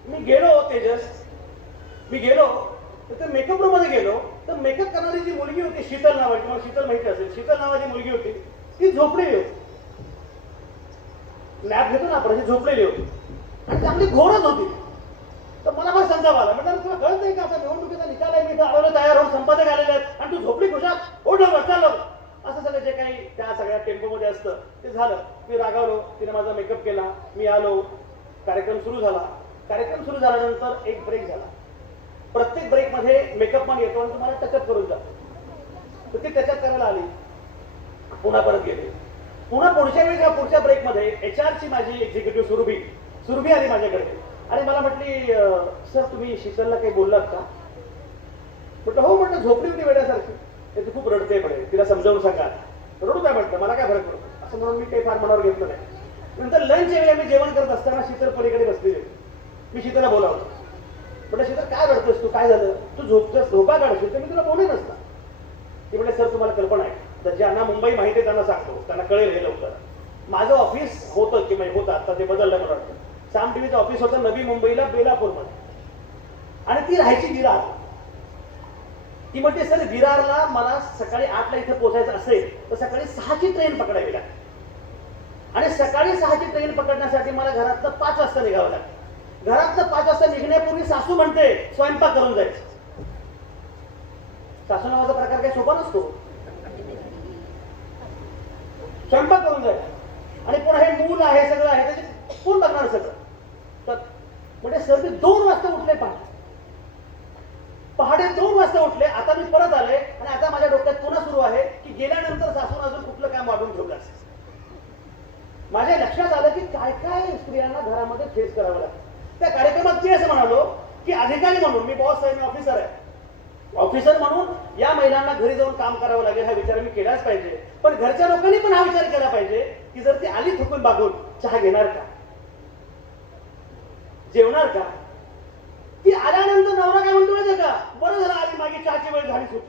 मी गेलो तेजस, मी गेलो तर मेकअप रूम मध्ये गेलो तर मेकअप करणारी जी मुलगी होती शीतल नावाची, मला शीतल माहिती असेल, शीतल नावाची मुलगी होती, ती झोपलेली होती. नॅप घेतो ना आपण, झोपलेली होती आणि चांगली घोरच होती. तर मला पण संताप आला. म्हटलं तुला कळत नाही का, आता निवडणुकीचा निकाल आहे, मी इथं आलो तयार होऊन संपादक आलेले आहेत आणि तू झोपली खुशाल, ओढलं चाललं. असं सगळं जे काही त्या सगळ्या टेम्पोमध्ये असतं ते झालं. मी रागावलो, तिने माझा मेकअप केला, मी आलो, कार्यक्रम सुरू झाला. कार्यक्रम सुरू झाल्यानंतर एक ब्रेक झाला. प्रत्येक ब्रेकमध्ये मेकअप मॅन येतो आणि तुम्हाला टचअप करून जातो. तर ती टचअप करायला आली, पुन्हा परत गेली. पुन्हा पुढच्या वेळी जेव्हा पुढच्या ब्रेकमध्ये HR ची माझी एक्झिक्युटिव्ह सुरभी आली माझ्याकडे आणि मला म्हटली, सर तुम्ही शीतलला काही बोललात का? म्हटलं हो. म्हटलं झोपली होती वेड्यासारखी, ते खूप रडते पडे, तिला समजावून सांगा. रडू काय म्हटलं, मला काय फरक पडतो, असं म्हणून मी काही फार मनावर घेतलं नाही. नंतर लंच वेळी आम्ही जेवण करत असताना शीतल पलीकडे बसलेली होती. मी शीतलला बोलावलं, म्हटलं शीतल काय रडतोस तू, काय झालं, तू झोपा काढशील तर मी तुला बोले नसता. ती म्हटलं सर तुम्हाला कल्पना आहे, तर ज्यांना मुंबई माहिती आहे त्यांना सांगतो, त्यांना कळेल हे लवकर. माझं ऑफिस होतं की होतं, आता ते बदललं मला वाटतं. साम टीव्हीचं ऑफिस होतं नवी मुंबईला बेलापूरमध्ये, आणि ती राहायची विरार. ती म्हणते सर विरारला मला सकाळी 8ला इथे पोहोचायचं असेल तर सकाळी 6ची ट्रेन पकडावी लागते, आणि सकाळी 6ची ट्रेन पकडण्यासाठी मला घरातनं 5 वाजता निघावं लागतं. घरातनं 5 वाजता निघण्यापूर्वी सासू म्हणते स्वयंपाक करून जायचं. सासू नावाचा प्रकार काही सोपा नसतो. स्वयंपाक करून जायचं आणि पुन्हा हे मूल आहे, सगळं आहे, त्याचे कोण बघणार सगळं. तर म्हणजे सर ते 2 वाजता उठले, पहाटे 2 वाजता उठले. आता मी परत आले आणि आता माझ्या डोक्यात पुन्हा सुरू आहे की गेल्यानंतर सासून अजून कुठलं काम वाढून ठेवलं असेल. माझ्या लक्षात आलं की काय काय स्त्रियांना घरामध्ये फेस करावं लागतं. त्या कार्यक्रमात मी असं म्हणालो की अधिकारी म्हणून, मी बॉस आहे, मी ऑफिसर आहे, ऑफिसर म्हणून या महिलांना घरी जाऊन काम करावं लागेल हा विचार मी केलाच पाहिजे. पण घरच्या लोकांनी पण हा विचार केला पाहिजे की जर ती आली थुकून बागून, चहा घेणार का, जेवणार का? ती आल्यानंतर नवरा काय म्हणतो माहितीये का, बरं झालं आली, मागे चहाची वेळ झाली सुट.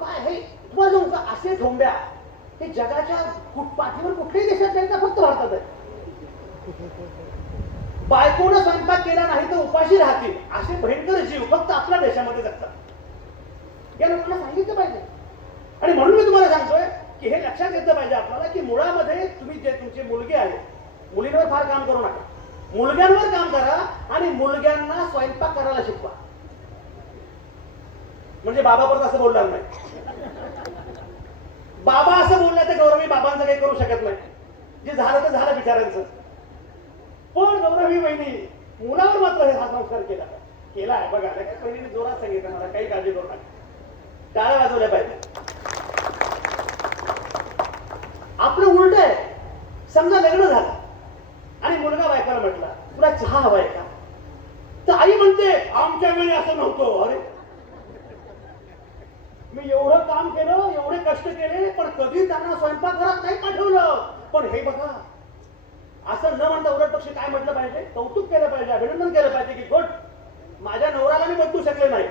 काय हे तुम्हाला जाऊन का असे ठोंब्या हे जगाच्या पाठीवर कुठल्याही देशात नाही तर फक्त भारतात आहे. बायकोनं स्वयंपाक केला नाही तर उपाशी राहतील असे भयंकर जीव फक्त आपल्या देशामध्ये जगतात. या लोकांना सांगितलं पाहिजे. आणि म्हणून मी तुम्हाला सांगतोय की हे लक्षात घेतलं पाहिजे आपल्याला की मुळामध्ये तुम्ही जे तुमचे मुलगे आहेत, मुलींवर फार काम करू नका, मुलग्यांवर काम करा आणि मुलग्यांना स्वयंपाक करायला शिकवा. म्हणजे बाबा परत असं बोलणार नाही. बाबा असं बोलला तर गौरवी बाबांचं काही करू शकत नाही. जे झालं तर झालं बिचाऱ्यांचं. पण गौरवी बहिणी मुलावर मात्र हा संस्कार केला आहे बघा. बहिणीने जोरात सांगितलं मला काही काळजी करू नका, टाळ्या वाजवल्या पाहिजे. आपलं उलट आहे. समजा लग्न झालं आणि मुलगा बायकोला म्हटला तुला चहा हवाय का, तर आई म्हणते आमच्या वेळी असं नव्हतं. अरे मी एवढं काम केलं, एवढे कष्ट केले, पण कधी त्यांना स्वयंपाकघरात नाही पाठवलं. पण हे बघा, असं न म्हणता उलट पक्षी काय म्हटलं पाहिजे, कौतुक केलं पाहिजे, अभिनंदन केलं पाहिजे की गुड, माझ्या नवऱ्याला मी बदलू शकले नाही.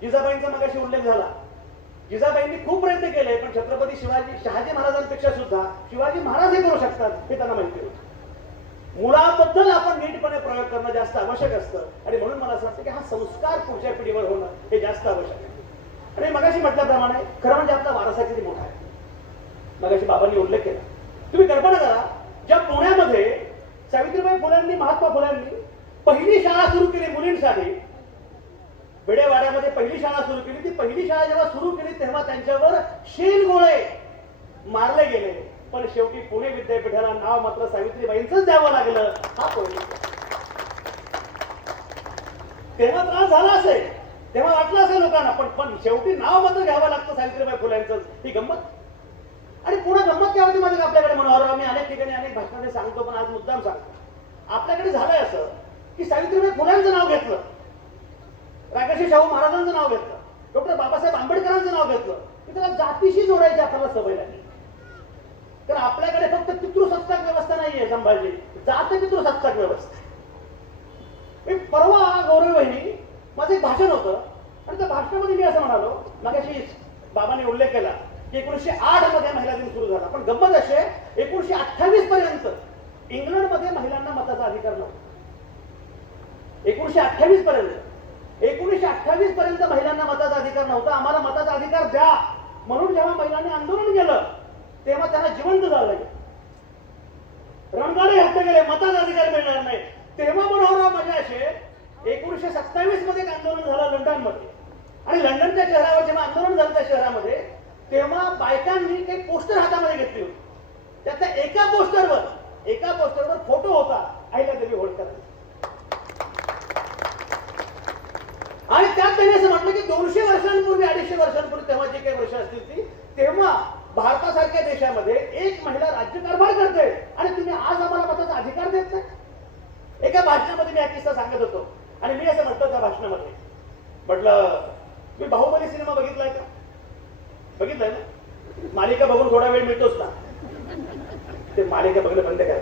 जिजाबाईंचा मगाशी उल्लेख झाला. जिजाबाईंनी खूप प्रयत्न केले, पण छत्रपती शहाजी महाराजांपेक्षा सुद्धा शिवाजी महाराज हे करू शकतात हे त्यांना माहिती होतं. मुलाबद्दल आपण नीटपणे प्रयोग करणं जास्त आवश्यक असतं. आणि म्हणून मला असं वाटतं की हा संस्कार पुढच्या पिढीवर होणं हे जास्त आवश्यक आहे. आणि मगाशी म्हटल्याप्रमाणे खरं म्हणजे आपला वारसा किती मोठा आहे. मगाशी बाबांनी उल्लेख केला. तुम्ही कल्पना करा, ज्या पुण्यामध्ये सावित्रीबाई फुल्यांनी, महात्मा फुल्यांनी पहिली शाळा सुरू केली मुलींसाठी, बेडेवाड्यामध्ये पहिली शाळा सुरू केली. ती पहिली शाळा जेव्हा सुरू केली तेव्हा त्यांच्यावर शेणगोळे मारले गेले, पण शेवटी पुणे विद्यापीठाला नाव मात्र सावित्रीबाईंचंच द्यावं लागलं. हा पहिली. तेव्हा त्रास झाला असेल, तेव्हा वाटलं असेल लोकांना, पण शेवटी नाव मात्र घ्यावं लागतं सावित्रीबाई फुल्यांचंच. ही गंमत. आणि पुन्हा गंमत काय होती माझ्या आपल्याकडे मनोहर, आम्ही अनेक ठिकाणी अनेक भाषणांमध्ये सांगतो, पण आज मुद्दाम सांगतो. आपल्याकडे झालंय असं की सावित्रीबाई फुल्यांचं नाव घेतलं, राजर्षी शाहू महाराजांचं नाव घेतलं, डॉक्टर बाबासाहेब आंबेडकरांचं नाव घेतलं, की त्याला जातीशी जोडायची आपल्याला सवय लागली. तर आपल्याकडे फक्त पितृसत्ताक व्यवस्था नाहीये संभाजी, जात पितृसत्ताक व्यवस्था. परवा गौरवी बहिणी माझं एक भाषण होतं आणि त्या भाषणामध्ये मी असं म्हणालो, मगाशी बाबांनी उल्लेख केला की 1908 मध्ये महिला दिन सुरू झाला, पण गंमत असे 1928 पर्यंत इंग्लंडमध्ये महिलांना मताचा अधिकार नव्हता. 1928 पर्यंत महिलांना मताचा अधिकार नव्हता. आम्हाला मताचा अधिकार द्या म्हणून जेव्हा महिलांनी आंदोलन केलं तेव्हा त्यांना जिवंत जावं लागेल, रणगाडे घातले गेले, मताचा अधिकार मिळणार नाही. तेव्हा मनोहरराव माझे असे 1927 मध्ये एक आंदोलन झालं लंडनमध्ये, आणि लंडनच्या शहरावर जेव्हा आंदोलन झालं त्या शहरामध्ये, तेव्हा बायकांनी काही पोस्टर हातामध्ये घेतली होती. त्यातल्या एका पोस्टरवर फोटो होता अहिल्यादेवी होळकर, आणि त्यात त्यांनी असं म्हटलं की 200 वर्षांपूर्वी 250 वर्षांपूर्वी तेव्हा जी काही वर्ष असतील ती, तेव्हा भारतासारख्या देशामध्ये एक महिला राज्यकारभार करते आणि तुम्ही आज आम्हाला मताचा अधिकार देत नाही. एका भाषणामध्ये मी हा किस्सा सांगत होतो आणि मी असं म्हटलं त्या भाषणामध्ये, म्हटलं मी बाहुबली सिनेमा बघितलाय का? बघितलाय ना? मालिका बघून थोडा वेळ मिळतोच ना, ते मालिका बघणं बंद करा.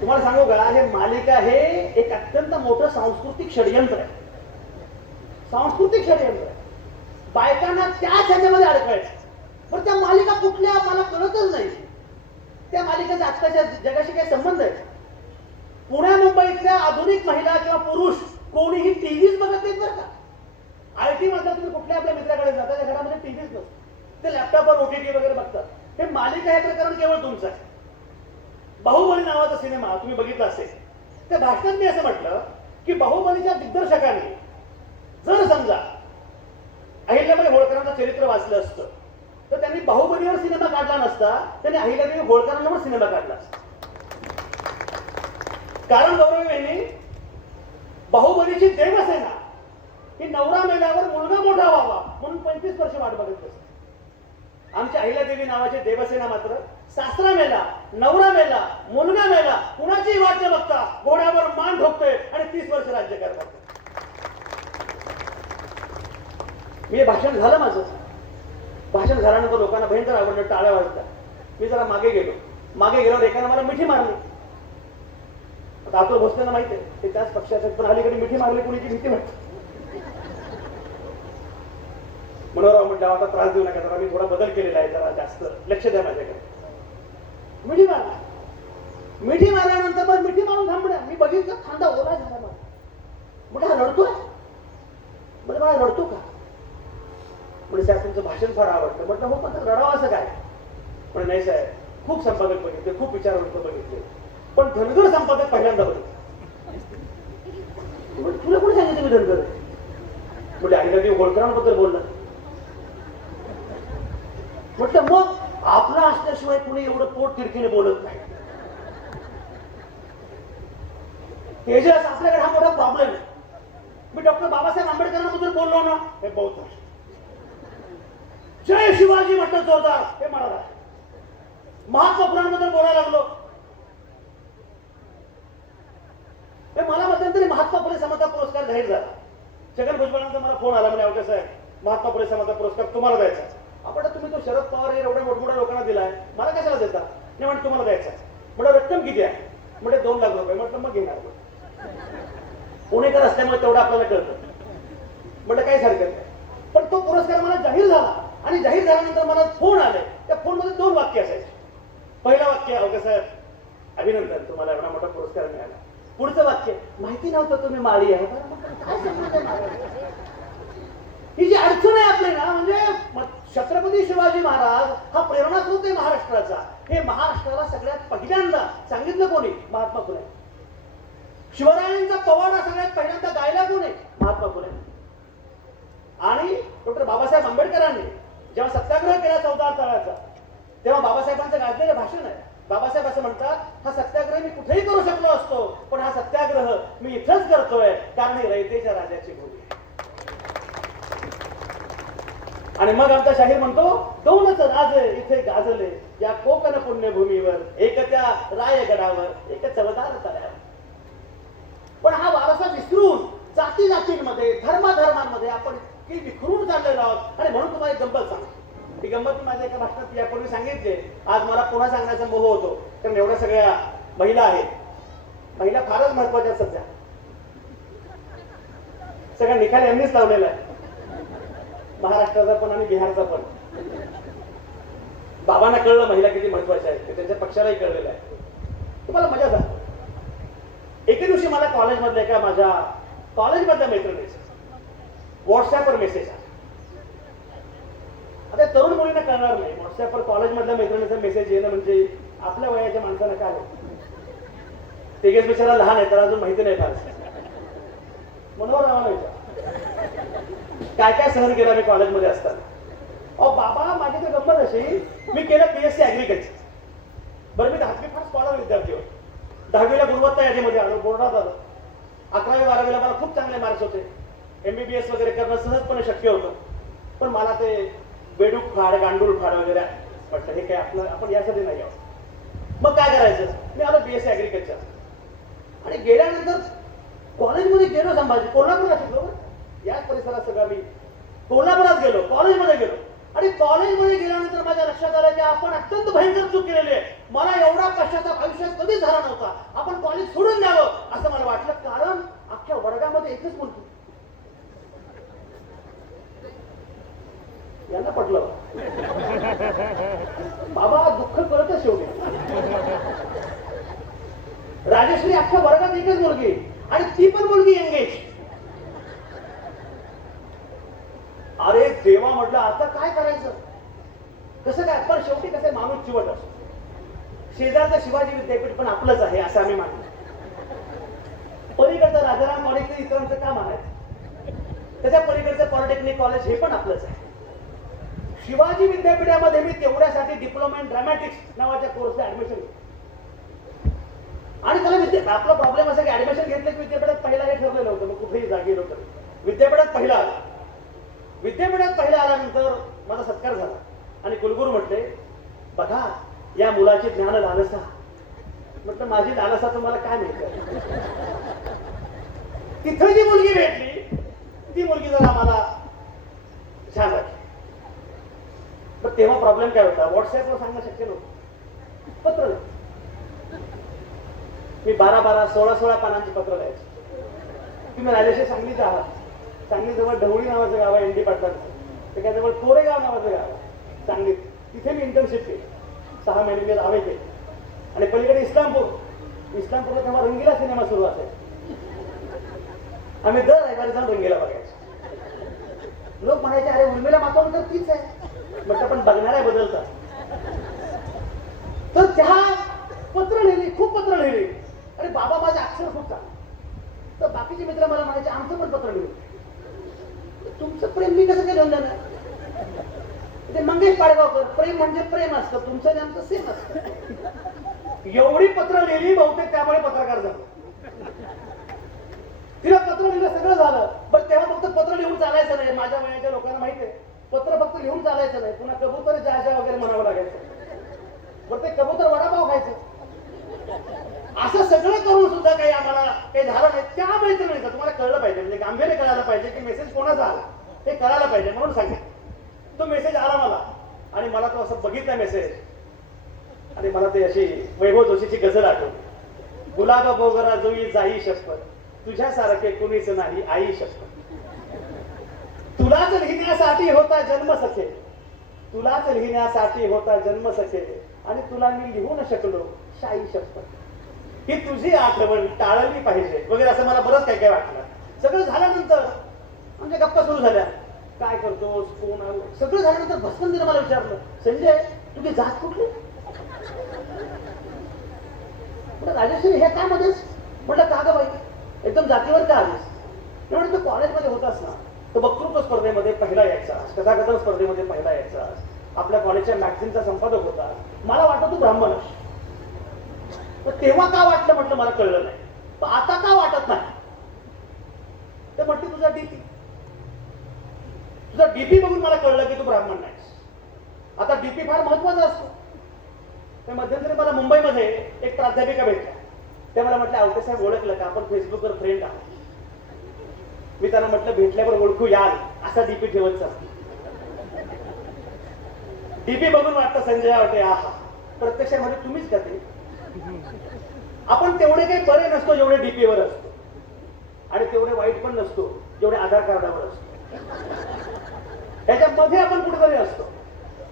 तुम्हाला सांगू का, हे मालिका हे एक अत्यंत मोठं सांस्कृतिक षडयंत्र आहे. सांस्कृतिक षडयंत्र आहे. बायकांना त्याच ह्याच्यामध्ये अडकवायचं. पण त्या मालिका कुठल्या मला कळतच नाही. त्या मालिकेचा आत्ताच्या जगाशी काही संबंध आहे? पुण्या मुंबईतल्या आधुनिक महिला किंवा पुरुष कोणीही टीव्हीच बघत नाहीत बरं का. आयटी मधला तुम्ही कुठल्या आपल्या मित्राकडे जाता, त्या घरामध्ये टीव्हीच नसतो, ते लॅपटॉपवर ओटीटी वगैरे बघतात. हे मालिका हे प्रकरण केवळ तुमचं आहे. बाहुबली नावाचा सिनेमा तुम्ही बघितला असेल. त्या भाषणात मी असं म्हटलं की बाहुबलीच्या दिग्दर्शकाने जर समजा अहिल्याबाई होळकरांचं चरित्र वाचलं असतं तर त्यांनी बाहुबलीवर सिनेमा काढला नसता, त्यांनी अहिल्यादेवी होळकरांवर सिनेमा काढला असता. कारण गौरवी यांनी बाहुबलीची देवसेना ही नवरा मेल्यावर मुलगा मोठा व्हावा म्हणून 25 वर्ष वाट बघत असते. आमच्या अहिल्यादेवी नावाची देवसेना मात्र सासरा मेला, नवरा मेला, मुलगा मेला, कुणाची वाट न बघता घोड्यावर मान ठोकतोय आणि 30 वर्ष राज्य करतात. मी भाषण झालं माझं. भाषण झाल्यानंतर लोकांना भयंकर आवडलं, टाळ्या वाजल्या. मी जरा मागे गेल्यावर एकानं मला मिठी मारली. आता आतुर भोसलेंना माहिती आहे ते त्याच पक्षाचे, पण अलीकडे मिठी मारली कुणीची भीती वाटते. मनोहरराव म्हटलं आता त्रास देऊ नका, जरा मी थोडा बदल केलेला आहे, जरा जास्त लक्ष द्या माझ्याकडे. मिठी मारल्यानंतर मग मिठी मारून थांबल्या. मी बघितलं खांदा ओला झाला मला. म्हटलं हा रडतोय? म्हणजे मला रडतो का? म्हणजे साहेब तुमचं भाषण फार आवडतं. म्हटलं हो, पण रडावं असं काय? म्हणजे नाही साहेब, खूप संपादक बघितले, खूप विचारवंत बघितले, पण धनगर संपादक पहिल्यांदा बघितले. म्हणजे तुला कोणी सांगितलं मी धनगर आहे? म्हणजे आईला ते होळकरांबद्दल बोलला. म्हटलं मग आपला असल्याशिवाय कुणी एवढं पोट तिरकीने बोलत नाही. तेजस, आपल्याकडे हा मोठा प्रॉब्लेम आहे. मी डॉक्टर बाबासाहेब आंबेडकरांबद्दल बोललो ना, हे बौद्ध आहे. जय शिवाजी म्हटलं जोरदार, हे मराठा आहे. महात्मा फुलांबद्दल बोलायला लागलो, हे मला मध्यंतरी महात्मा फुले समता पुरस्कार जाहीर झाला. छगन भुजबळांचा मला फोन आला, म्हणजे अवघे साहेब महात्मा फुले समता पुरस्कार तुम्हाला द्यायचा. आपण तुम्ही तो शरद पवार हे एवढ्या मोठमोठ्या लोकांना दिलाय, मला कशाला देता? नाही म्हणजे तुम्हाला द्यायचा. म्हणजे रक्कम किती आहे? म्हणजे 2 लाख रुपये. म्हटलं मग घेणार. पुणेकर असल्यामुळे तेवढं आपल्याला कळतं. म्हटलं काही हरकत नाही. पण तो पुरस्कार मला जाहीर झाला आणि जाहीर झाल्यानंतर मला फोन आले. त्या फोनमध्ये 2 वाक्य असायचे. पहिलं वाक्य, अवघे साहेब अभिनंदन, तुम्हाला एवढा मोठा पुरस्कार मिळाला. पुढचं वाक्य, माहिती नव्हतं तुम्ही माळी आहे. काय सांगणार? ही जी अडचण आहे आपली ना, म्हणजे छत्रपती शिवाजी महाराज हा प्रेरणास्रोत आहे महाराष्ट्राचा. हे महाराष्ट्राला सगळ्यात पहिल्यांदा सांगितलं कोणी? महात्मा फुले. शिवरायांचा पवाडा सगळ्यात पहिल्यांदा गायला कोणी? महात्मा फुले. आणि डॉक्टर बाबासाहेब आंबेडकरांनी जेव्हा सत्याग्रह केला 14 तळ्याचा, तेव्हा बाबासाहेबांचं गाजलेलं भाषण आहे. बाबासाहेब असं म्हणतात, हा सत्याग्रह मी कुठेही करू शकलो असतो, पण हा सत्याग्रह मी इथंच करतोय कारण हे रयतेच्या राजाची भूमी आहे. आणि मग आमचा शाहीर म्हणतो, 2च राजे इथे गाजले या कोकण पुण्यभूमीवर, एक त्या रायगडावर, एक चवदार तळ्यावर. पण हा वारसा विसरून जाती जातींमध्ये, धर्माधर्मांमध्ये आपण इतकी विखरून चाललेलो आहोत. आणि म्हणून तुम्हाला एक गंमत सांगतो. ही गंमत माझ्या एका भाषणात यापूर्वी सांगितले, आज मला पुन्हा सांगण्याचा मोह होतो, कारण एवढ्या सगळ्या महिला आहेत. महिला फारच महत्वाच्या सध्या. सगळ्या निकाल यांनीच लावलेला आहे, महाराष्ट्राचा पण आणि बिहारचा पण. बाबांना कळलं महिला किती महत्वाच्या आहेत, ते त्यांच्या पक्षालाही कळलेलं आहे. तुम्हाला मजा झाली. एके दिवशी मला कॉलेजमधल्या एका माझ्या कॉलेजमधल्या मैत्रिणीचा व्हॉट्सअपवर मेसेज आला. आता तरुण मुलींना कळणार नाही, व्हॉट्सअपवर कॉलेजमधल्या मैत्रिणीचा मेसेज येणं म्हणजे आपल्या वयाच्या माणसाला काय होतं. तेगेच बिचारा लहान आहे, तर अजून माहिती नाही फार. मनोहर रावाला विचार काय काय सहन केला मी कॉलेजमध्ये असताना. अहो बाबा, माझी तर गंमत अशी, मी केलं BSc ऍग्रिकल्चर. बरं, मी 10वी फार स्कॉलर विद्यार्थी होतो. 10वीला गुणवत्ता यादीमध्ये आलो, बोर्डात आलो. 11वी 12वीला मला खूप चांगले मार्क्स होते. MBBS वगैरे करणं सहजपणे शक्य होतं. पण मला ते बेडूक फाड, गांडूळ फाड वगैरे म्हटलं, हे काय आपण यासाठी नाही आहोत. मग काय करायचं? मी आलो BSc ऍग्रिकल्चर. आणि गेल्यानंतर कॉलेजमध्ये गेलो, संभाजी कोल्हापूरला शिकलो. याच परिसरात सगळं मी कोल्हापुरात गेलो, कॉलेजमध्ये गेलो. आणि कॉलेजमध्ये गेल्यानंतर माझ्या लक्षात आलं की आपण अत्यंत भयंकर चूक केलेली आहे. मला एवढा पश्चाताप आयुष्यात कधीच झाला नव्हता. आपण कॉलेज सोडून द्यावं असं मला वाटलं, कारण अख्ख्या वर्गामध्ये एकच मुलगी. यांना पटलं. बाबा, दुःख कळतं शेवटी. राजश्री अख्ख्या वर्गात एकच मुलगी, आणि ती पण मुलगी एंगेज. अरे देवा, म्हटलं आता काय करायचं, कसं काय. पण शेवटी कसं माणूस चिवट असतो. शेजारचं शिवाजी विद्यापीठ पण आपलंच आहे असं आम्ही मानतो. पलीकडचं राजाराम कॉलेज इतरांचं का मानायचं. त्याच्या पलीकडचं पॉलिटेक्निक कॉलेज हे पण आपलंच आहे. शिवाजी विद्यापीठामध्ये मी तेवढ्यासाठी डिप्लोमा इन ड्रामॅटिक्स नावाच्या कोर्सला ऍडमिशन घेतलं. आणि त्याला आपला प्रॉब्लेम असा की ऍडमिशन घेतलं की विद्यापीठात पहिला हे ठरलेलं होतं, मग कुठेही जागी गेलो तर विद्यापीठात पहिला आला. विद्यापीठात पहिला आल्यानंतर माझा सत्कार झाला आणि कुलगुरू म्हटले, बघा या मुलाची ज्ञान लालसा. म्हटलं, माझी लालसा तुम्हाला काय मिळतं. तिथं जी मुलगी भेटली ती मुलगी जरा मला छान वाटली. पण तेव्हा प्रॉब्लेम काय होता, व्हॉट्सअपवर सांगणं शक्य नव्हतं. पत्र मी 12-12, 16-16 पानांची पत्र द्यायची. तुम्ही राजेश्री सांगलीचे आहात. सांगलीजवळ ढवळी नावाचं गाव आहे, ND पाटलांचं. त्याच्याजवळ कोरेगाव नावाचं गाव आहे सांगलीत. तिथे मी इंटर्नशिप केली. 6 महिने मी रावे केले. आणि पलीकडे इस्लामपूरला तेव्हा रंगीला सिनेमा सुरू असायचा. आम्ही दर रविवारी जाऊन रंगीला बघायचो. लोक म्हणायचे, अरे उर्मिला मातोंडकर तीच आहे. म्हटलं, पण बघणाऱ्या बदलतात. तर त्या पत्र लिहिली, खूप पत्र लिहिली. आणि बाबा माझे अक्षर खूप चांगलं. तर बाकीचे मित्र मला म्हणायचे आमचं पण पत्र लिहून. तुमचं प्रेम मी कसं काय लिहून देणार? ते मंगेश पाडगावकर, प्रेम म्हणजे प्रेम असतं, तुमचं आणि आमचं सेम असतं. एवढी पत्र लिहिली, बहुतेक त्यामुळे पत्रकार झालं. तिला पत्र लिहिलं, सगळं झालं, पण तेव्हा फक्त पत्र लिहून चालायचं नाही. माझ्या वयाच्या लोकांना माहिती आहे, पत्र फक्त लिहून चालायचं नाही, पुन्हा कबूतर जायच्या वगैरे म्हणावं लागायचं. बरं, ते कबूतर वडापाव खायचं. असं सगळं करून सुद्धा काही आम्हाला काही झालं नाही. त्या मैत्रिणीचं तुम्हाला कळलं पाहिजे, म्हणजे गांभीर्य कळायला पाहिजे की मेसेज कोणाचा आला हे कळायला पाहिजे, म्हणून सांगितलं. तो मेसेज आला मला, आणि मला तो असं बघितला मेसेज, आणि मला ते अशी वैभव जोशीची गझल आठवली. गुलाब बोगरा जोई जाई शपथ, तुझ्यासारखे कुणीच नाही आई शपथ. तुलाच लिहिण्यासाठी होता जन्म सखे, तुलाच लिहिण्यासाठी होता जन्म सखे, आणि तुला मी लिहू न शकलो शाई शपथ. ही तुझी आठवण टाळली पाहिजे वगैरे असं मला बरंच काय काय वाटलं. सगळं झाल्यानंतर म्हणजे गप्पा सुरू झाल्या, काय करतोस, कोण आलो, सगळं झाल्यानंतर भस्मन मला विचारलं, संजय तुझी जात कुठली? राजेश्वरी हे काय मध्येच? म्हटलं का ग बाई, एकदम जातीवर का आलीस? म्हणून तू कॉलेजमध्ये होतास ना, तो वक्तृत्व स्पर्धेमध्ये पहिला यायचास, कथाकथन स्पर्धेमध्ये पहिला यायचास, आपल्या कॉलेजच्या मॅगझिनचा संपादक होता, मला वाटतं तू ब्राह्मण असशील. तेव्हा का वाटलं म्हटलं मला कळलं नाही, पण आता का वाटत नाही? तर म्हटली तुझा डीपी, तुझा डीपी बघून मला कळलं की तू ब्राह्मण नाहीस. आता डीपी फार महत्वाचा असतो. तर मध्यंतरी मला मुंबईमध्ये एक प्राध्यापिका भेटल्या, त्या मला म्हटलं आवटे साहेब ओळखलं का, आपण फेसबुकवर फ्रेंड आहोत. मी त्यांना म्हटलं भेटल्यावर ओळखू याल, असा डीपी ठेवत चाल. डीपी बघून वाटतं संजय आवटे आहा, प्रत्यक्षामध्ये तुम्हीच का ते? आपण तेवढे काही बरे नसतो जेवढे डीपीवर असतो, आणि तेवढे वाईट पण नसतो जेवढे आधार कार्डावर असतो. त्याच्यामध्ये आपण कुठेतरी असतो.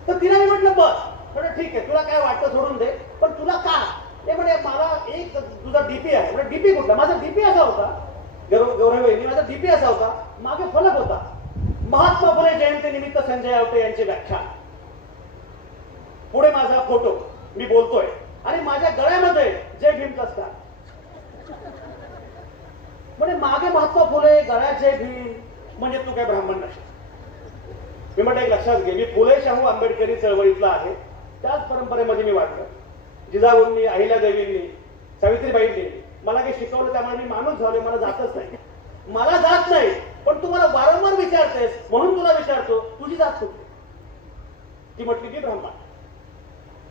तर तिला मी म्हटलं बस, म्हणजे ठीक आहे, तुला काय वाटतं सोडून दे, पण तुला का? ते म्हणजे मला एक तुझा डीपी आहे. म्हणजे डीपी कुठला? माझा डीपी असा होता, गौरवनी, माझा डीपी असा होता, मागे फलक होता, महात्मा फुले जयंती निमित्त संजय आवटे यांचे व्याख्यान, पुढे माझा फोटो, मी बोलतोय, आणि माझ्या गळ्यामध्ये जय भीमचा स्टार. म्हणजे मागे महात्मा फुले, गळ्यात जय भीम, म्हणजे तू काय ब्राह्मण नसेल. मी म्हटलं एक लक्षात घे, मी फुले शाहू आंबेडकरी चळवळीतला आहे, त्याच परंपरेमध्ये मी वाटलं. जिजाऊंनी, अहिल्यादेवींनी, सावित्रीबाईंनी मला काही शिकवलं, त्यामुळे मी माणूस झालो, मला जातच नाही. मला जात नाही, पण तू मला वारंवार विचारतेस, म्हणून तुला विचारतो, तुझी जात कुठली? ती म्हटली की ब्राह्मण.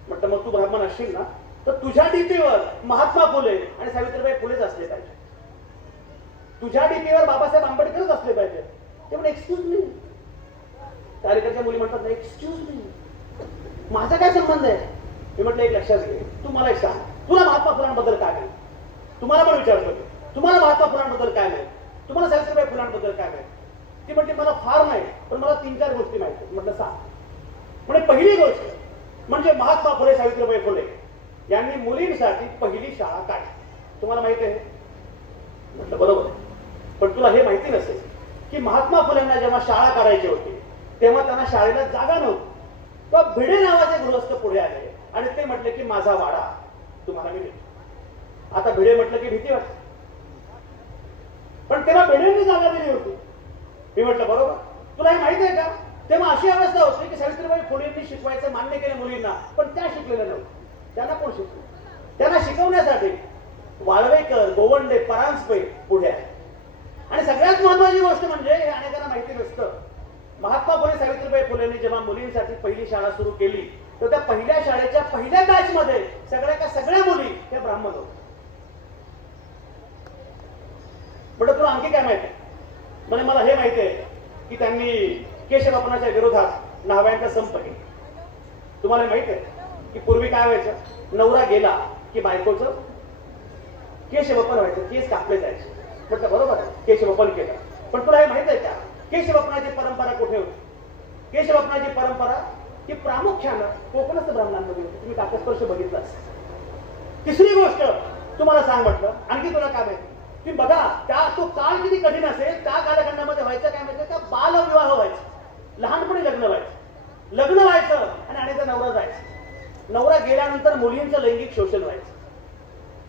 म्हटलं मग तू ब्राह्मण असशील ना, तर तुझ्या डीपीवर महात्मा फुले आणि सावित्रीबाई फुलेच असले पाहिजे, तुझ्या डीपीवर बाबासाहेब आंबेडकरच असले पाहिजे. ते म्हणजे एक्सक्यूज मी, तालिकाच्या मुली म्हणतात ना एक्सक्यूज मी, माझा काय संबंध आहे? मी म्हटलं एक लक्षात घे, तू मला एक सांग, तुला महात्मा फुलांबद्दल काय माहिती? तुम्हाला पण विचारतो, तुम्हाला महात्मा फुलांबद्दल काय माहिती? तुम्हाला सावित्रीबाई फुलांबद्दल काय माहिती? ती म्हटली मला फार नाही, पण मला 3-4 गोष्टी माहिती. म्हटलं सांग. म्हणजे पहिली गोष्ट म्हणजे महात्मा फुले, सावित्रीबाई फुले यांनी मुलींसाठी पहिली शाळा काढली. तुम्हाला माहिती आहे? म्हटलं बरोबर आहे, पण तुला हे माहिती नसेल की महात्मा फुलेंना जेव्हा शाळा काढायची होती तेव्हा त्यांना शाळेला जागा नव्हती. तेव्हा भिडे नावाचे गृहस्थ पुढे आले आणि ते म्हटले की माझा वाडा तुम्हाला मिळेल. आता भिडे म्हटलं की भीती वाटते, पण तेव्हा भिडेंनी जागा दिली होती. मी म्हटलं बरोबर. तुला हे माहिती आहे का, तेव्हा अशी अवस्था होती की सावित्रीबाई फुलेंनी शिकवायचं मान्य केलं मुलींना, पण त्या शिकलेल्या नव्हत्या. त्यांना कोण शिकवलं? त्यांना शिकवण्यासाठी वाळवेकर, गोवंडे, परांजपे पुढे आहे. आणि सगळ्यात महत्वाची गोष्ट म्हणजे हे अनेकांना माहिती नसतं, महात्मा फुले, सावित्रीबाई फुलेंनी जेव्हा मुलींसाठी पहिली शाळा सुरू केली तर त्या पहिल्या शाळेच्या पहिल्या बॅच मध्ये सगळ्या मुली त्या ब्राह्मण होत्या. म्हणजे तुला आणखी काय माहिती आहे? म्हणजे मला हे माहिती आहे की त्यांनी केशवपनाच्या विरोधात न्हाव्यांचा संप केला. तुम्हाला माहित आहे की पूर्वी काय व्हायचं, नवरा गेला की बायकोचं केशवपन व्हायचं, केस कापले जायचे. म्हटलं बरोबर आहे, केशवपन केलं. पण तुला हे माहित आहे का केशवपनाची परंपरा कुठे होती? केशवपनाची परंपरा ही प्रामुख्यानं कोकणस्थ ब्राह्मणांमध्ये होती. तुम्ही काकस्पर्श बघितला असेल. तिसरी गोष्ट तुम्हाला सांग म्हटलं, आणखी तुला काय माहिती? तुम्ही बघा तो काळ किती कठीण असेल. त्या कालखंडामध्ये व्हायचं काय माहिती का, बालविवाह व्हायचा, लहानपणी लग्न व्हायचं आणि अनेकदा नवरा जायचं. नवरा गेल्यानंतर मुलींचं लैंगिक शोषण व्हायचं.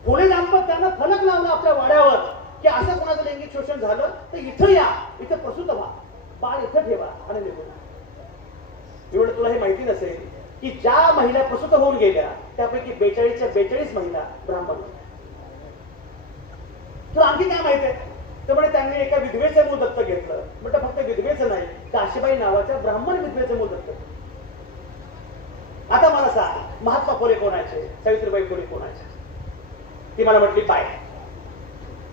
फुले दाम्पत्यानं फलक लावला आपल्या वाड्यावर की असं कोणाचं लैंगिक शोषण झालं तर इथं या, इथं प्रसूत व्हा, बाळ इथं ठेवा आणि निघून. एवढं तुला हे माहिती नसेल की ज्या महिला प्रसूत होऊन गेल्या त्यापैकी 42च्या 42 महिला ब्राह्मण होत्या. तुला आणखी काय माहिती आहे? तर म्हणे त्यांनी एका विधवेचं मूल दत्तक घेतलं. म्हटलं फक्त विधवेचं नाही, काशीबाई नावाच्या ब्राह्मण विधवेचं मूल दत्तक. आता मला सांग, महात्मा फुले कोणाचे, सावित्रीबाई फुले कोणाचे? ती मला म्हटली बाय.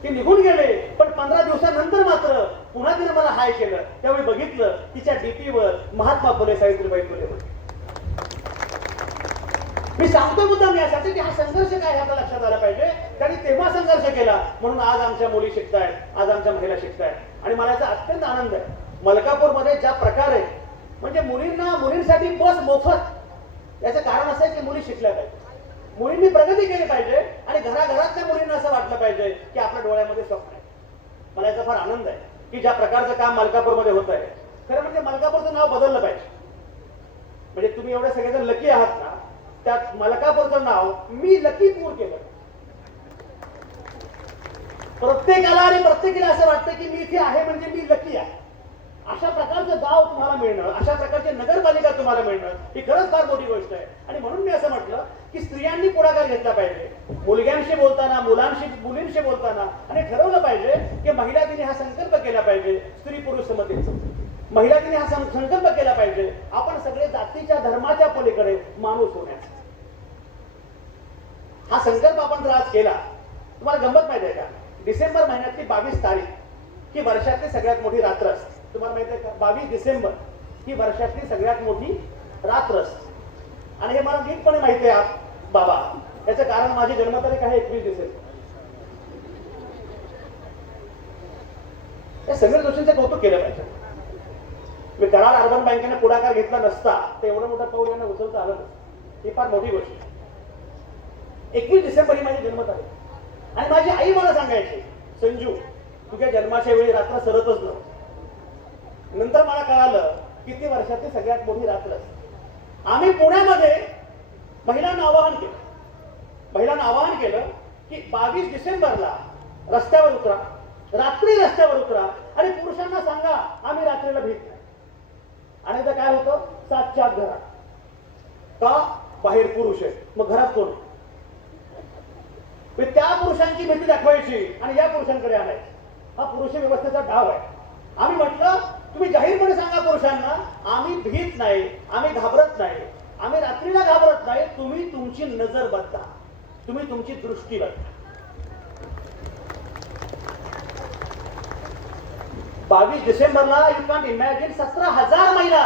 ती निघून गेले, पण 15 दिवसानंतर मात्र पुन्हा तिने मला हाय केलं. त्यावेळी बघितलं तिच्या डीपीवर महात्मा फुले सावित्रीबाई फुले होते. मी सांगतो मुद्दाम यासाठी की हा संघर्ष काय हे आपल्या लक्षात आला पाहिजे. त्यांनी तेव्हा संघर्ष केला म्हणून आज आमच्या मुली शिकतायत, आज आमच्या महिला शिकतायत. आणि मला याचा अत्यंत आनंद आहे. मलकापूरमध्ये ज्या प्रकारे म्हणजे मुलींसाठी बस मोफत, याचं कारण असं आहे की मुली शिकल्या पाहिजे, मुलींनी प्रगती केली पाहिजे आणि घराघरातल्या मुलींना असं वाटलं पाहिजे की आपल्या डोळ्यामध्ये स्वप्न आहे. मला याचा फार आनंद आहे की ज्या प्रकारचं काम मलकापूरमध्ये होत आहे. खरं म्हणजे मलकापूरचं नाव बदललं पाहिजे. म्हणजे तुम्ही एवढे सगळेजण लकी आहात ना, त्यात मलकापूरचं नाव मी लकीपूर केलं. प्रत्येकाला आणि प्रत्येकीला असं वाटतं की मी इथे आहे म्हणजे मी लकी आहे. अशा प्रकारचं गाव तुम्हाला मिळणं, अशा प्रकारची नगरपालिका तुम्हाला मिळणं ही खरंच फार मोठी गोष्ट आहे. आणि म्हणून मी असं म्हटलं की स्त्रियांनी पुढाकार घेतला पाहिजे, मुलग्यांशी बोलताना, मुलींशी बोलताना, आणि ठरवलं पाहिजे की महिला दिनी हा संकल्प केला पाहिजे स्त्री पुरुष समतेचा. महिला दिनी हा संकल्प केला पाहिजे आपण सगळे जातीच्या धर्माच्या पलीकडे माणूस होण्याचा. हा संकल्प आपण जर आज केला, तुम्हाला गंमत माहिती आहे का, डिसेंबर महिन्यातली 22 तारीख ही वर्षातली सगळ्यात मोठी रात्र असते. तुम्हाला माहिती आहे का, 22 डिसेंबर ही वर्षातली सगळ्यात मोठी रात्र असते. आणि हे मला नीटपणे माहिती आहे बाबा, याचं कारण माझी जन्मतारीख आहे 21 डिसेंबर. या समीर जोशींचं कौतुक केलं पाहिजे. मी कराड अर्बन बँकेने पुढाकार घेतला नसता तर एवढं मोठं पाऊल यांना उचलता आलं नसतं. ही फार मोठी गोष्ट आहे. 21 डिसेंबर ही माझी जन्मतारीख. आणि माझी आई मला सांगायची, संजू तुझ्या जन्माच्या वेळी रात्र सरतच नव्हती. नंतर मला कळालं की ती वर्षातली सगळ्यात मोठी रात्र असते. आम्ही पुण्यामध्ये महिलांना आवाहन केलं की 22 डिसेंबरला रस्त्यावर उतरा, रात्री रस्त्यावर उतरा आणि पुरुषांना सांगा आम्ही रात्रीला भीत नाही. आणि तर काय होतं, 7च्या आत घरात. का? बाहेर पुरुष आहे, मग घरात कोण? त्या पुरुषांची भीती दाखवायची आणि या पुरुषांकडे आणायची. हा पुरुष व्यवस्थेचा डाव आहे. आम्ही म्हटलं तुम्ही जाहीरपणे सांगा पुरुषांना आम्ही भीत नाही, आम्ही घाबरत नाही, आम्ही रात्रीला घाबरत नाही. तुम्ही तुमची नजर बदला, तुम्ही तुमची दृष्टी बदला. 22 डिसेंबरला यू कॅन्ट इमॅजिन 17,000 महिला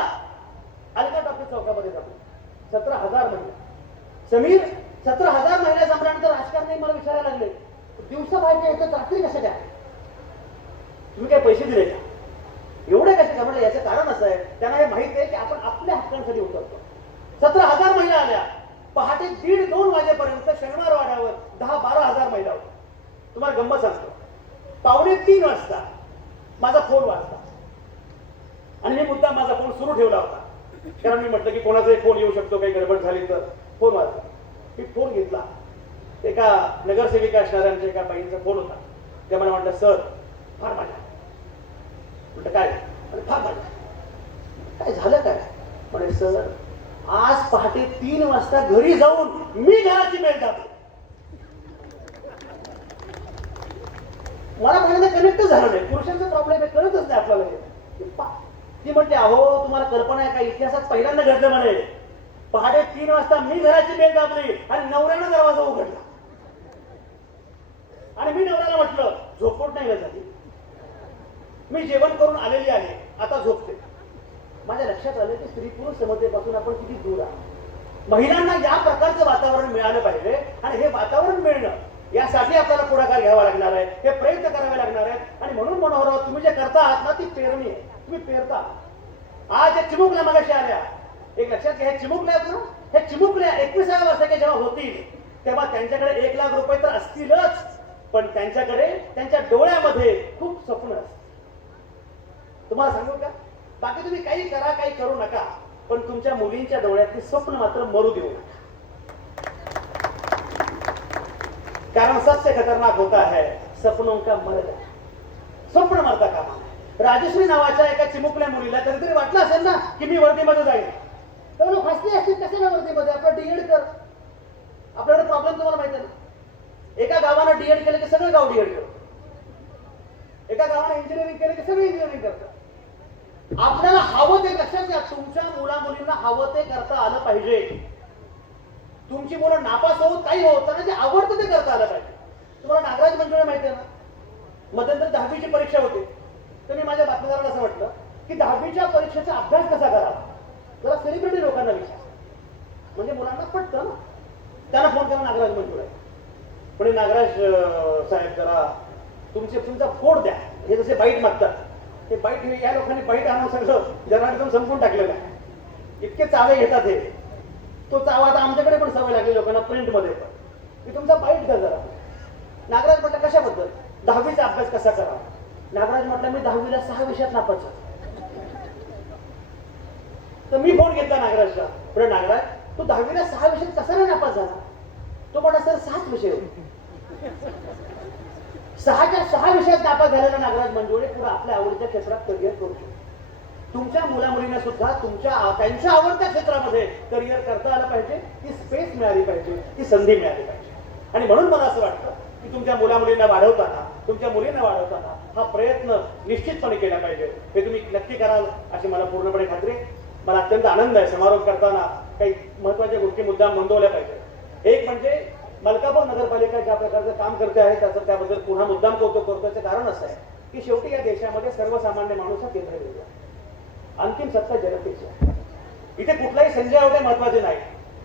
अलका टॉकीज चौकामध्ये जातो. 17,000 महिला. समीर 17,000 महिला जमल्यानंतर राजकारणी मला विचारायला लागले, दिवसा बाहेर येतात रात्री कशा काय? तुम्ही काय पैसे दिले का? एवढे कसे का? म्हणलं याचं कारण असं आहे, त्यांना हे माहित आहे की आपण आपल्या हक्कांसाठी उतरतो. 17,000 महिला आल्या. पहाटे 1:30-2 वाजेपर्यंत शनिवार वाड्यावर 10-12,000 महिला होत्या. तुम्हाला गंमत सांगतो, 2:45 वाजता माझा फोन वाजता. आणि मी मुद्दाम माझा फोन सुरू ठेवला होता, कारण मी म्हटलं की कोणाचाही फोन येऊ शकतो, काही गडबड झाली तर. फोन वाजला. मी फोन घेतला. एका नगरसेविका असणाऱ्यांच्या एका बाईंचा फोन होता. त्या मला म्हटलं, सर फार मजा. म्हटलं काय? फार मजा. काय झालं काय? म्हणे सर आज पहाटे 3 वाजता घरी जाऊन मी घराची बेल दाबली. मला पहिल्यांदा कनेक्ट झालं नाही. पुरुषांचा प्रॉब्लेम आहे, कळतच नाही आपल्याला. ती म्हटली, अहो तुम्हाला कल्पना आहे का, इतिहासात पहिल्यांदा घडलं म्हणे, पहाटे 3 वाजता मी घराची बेल दाबली आणि नवऱ्यानं दरवाजा उघडला. आणि मी नवऱ्याला म्हटलं झोपट नाही का झाली, मी जेवण करून आलेली आहे, आता झोपते. माझ्या लक्षात आलं की स्त्री पुरुष समतेपासून आपण किती दूर आहोत. महिलांना या प्रकारचं वातावरण मिळालं पाहिजे. आणि हे वातावरण मिळणं यासाठी आपल्याला पुढाकार घ्यावा लागणार आहे, हे प्रयत्न करावे लागणार आहेत. आणि म्हणून मनोहरराव तुम्ही जे करता आहात ना, ती पेरणी आहे. तुम्ही पेरता. आज एक चिमुकल्या मागाशी आल्या, एक लक्षात घ्या, हे चिमुकल्या आहेत ना, हे चिमुकल्या 21व्या वर्षाचे जेव्हा होतील तेव्हा त्यांच्याकडे 1 लाख रुपये तर असतीलच, पण त्यांच्याकडे त्यांच्या डोळ्यामध्ये खूप स्वप्न असतात. तुम्हाला सांगू का, बाकी तुम्ही काही करा, काही करू नका, पण तुमच्या मुलींच्या डोळ्यातली स्वप्न मात्र मरू देऊ नका. कारण सबसे खतरनाक होता है सपनों का मर जाए, स्वप्न मरता कामा नये. राजश्री नावाच्या एका चिमुकल्या मुलीला कधीतरी वाटलं असेल ना की मी वर्दीमध्ये जाईल, तर लोक हसले असतील कशाला वर्दीमध्ये, आपलं डीएड कर. आपल्याकडे प्रॉब्लेम तुम्हाला माहिती आहे ना, एका गावानं डीएड केलं की सगळं गाव डीएड करतं, एका गावाने इंजिनिअरिंग केलं की सगळे इंजिनिअरिंग करतात. आपल्याला हवं ते लक्षात घ्या, तुमच्या मुला मुलींना हवं ते करता आलं पाहिजे. तुमची मुलं नापास होत काही होत त्यांना जे आवडतं ते करता आलं पाहिजे. तुम्हाला नागराज मंजुळे माहिती आहे ना, मध्यंतर 10वीची परीक्षा होती, तर मी माझ्या बातमीदाराला असं म्हटलं की 10वीच्या परीक्षेचा अभ्यास कसा करावा, जरा सेलिब्रिटी लोकांना विचार, म्हणजे मुलांना पटतं ना. त्यांना फोन केला नागराज मंजुळे, म्हणजे नागराज साहेब जरा तुमचा फोड द्या, हे जसे बाईट मागतात ते बाईट, या लोकांनी बाईट आणून सगळं जर्नालिझम संपून टाकलेलं आहे. इतके चावे घेतात हे, तो चावा आता आमच्याकडे पण सवय लागली लोकांना प्रिंटमध्ये पण, की तुमचा बाईट द्या जरा. नागराज म्हटलं कशाबद्दल, 10वीचा अभ्यास कसा करावा. नागराज म्हटलं मी 10वीला 6 विषयात नापास झालो. तर मी फोन घेतला नागराजला, म्हणजे नागराज तू 10वीला 6 विषयात कसा नाही नापास झाला. तो म्हणा सर 7 विषय होते. 6च्या 6 विषयात नापास झालेला नागराज मंजुळे पुढे आपल्या आवडीच्या क्षेत्रात करिअर करू शकतो. तुमच्या मुला मुलींना सुद्धा त्यांच्या आवडत्या क्षेत्रामध्ये करिअर करता आलं पाहिजे, ती स्पेस मिळाली पाहिजे, ती संधी मिळाली पाहिजे. आणि म्हणून मला असं वाटतं की तुमच्या मुला मुलींना वाढवताना, तुमच्या मुलींना वाढवताना हा प्रयत्न निश्चितपणे केला पाहिजे. हे तुम्ही नक्की कराल अशी मला पूर्णपणे खात्री आहे. मला अत्यंत आनंद आहे, समारोप करताना काही महत्वाच्या गोष्टी मुद्दाम नोंदवल्या पाहिजे. एक म्हणजे मलकापूर नगरपालिका ज्या प्रकारचं काम करते आहे त्याबद्दल पुन्हा मुद्दाम कौतुक करतो. याचं कारण असं आहे की शेवटी या देशामध्ये सर्वसामान्य माणूस हा केंद्रबिंदू आहे, अंतिम सत्ता जनतेची आहे. इथे कुठलाही संजय आवटे महत्वाचे नाही,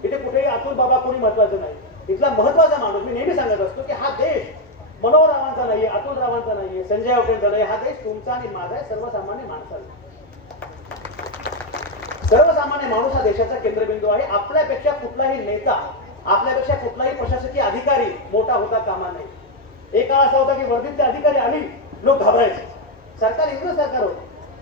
इथे कुठेही अतुल बाबा कोणी महत्वाचं नाही. इथला महत्वाचा माणूस, मी नेहमी सांगत असतो की हा देश मनोहर रावांचा नाहीये, अतुल रावांचा नाहीये, संजय आवटेंचा नाही, हा देश तुमचा आणि माझा आहे, सर्वसामान्य माणसाचा. सर्वसामान्य माणूस हा देशाचा केंद्रबिंदू आहे. आपल्यापेक्षा कुठलाही नेता, आपल्यापेक्षा कुठलाही प्रशासकीय अधिकारी मोठा होता कामा नये. एक काळ असा होता की वर्दीतले अधिकारी आली लोक घाबरायचे, सरकार इंग्रज सरकार होतं,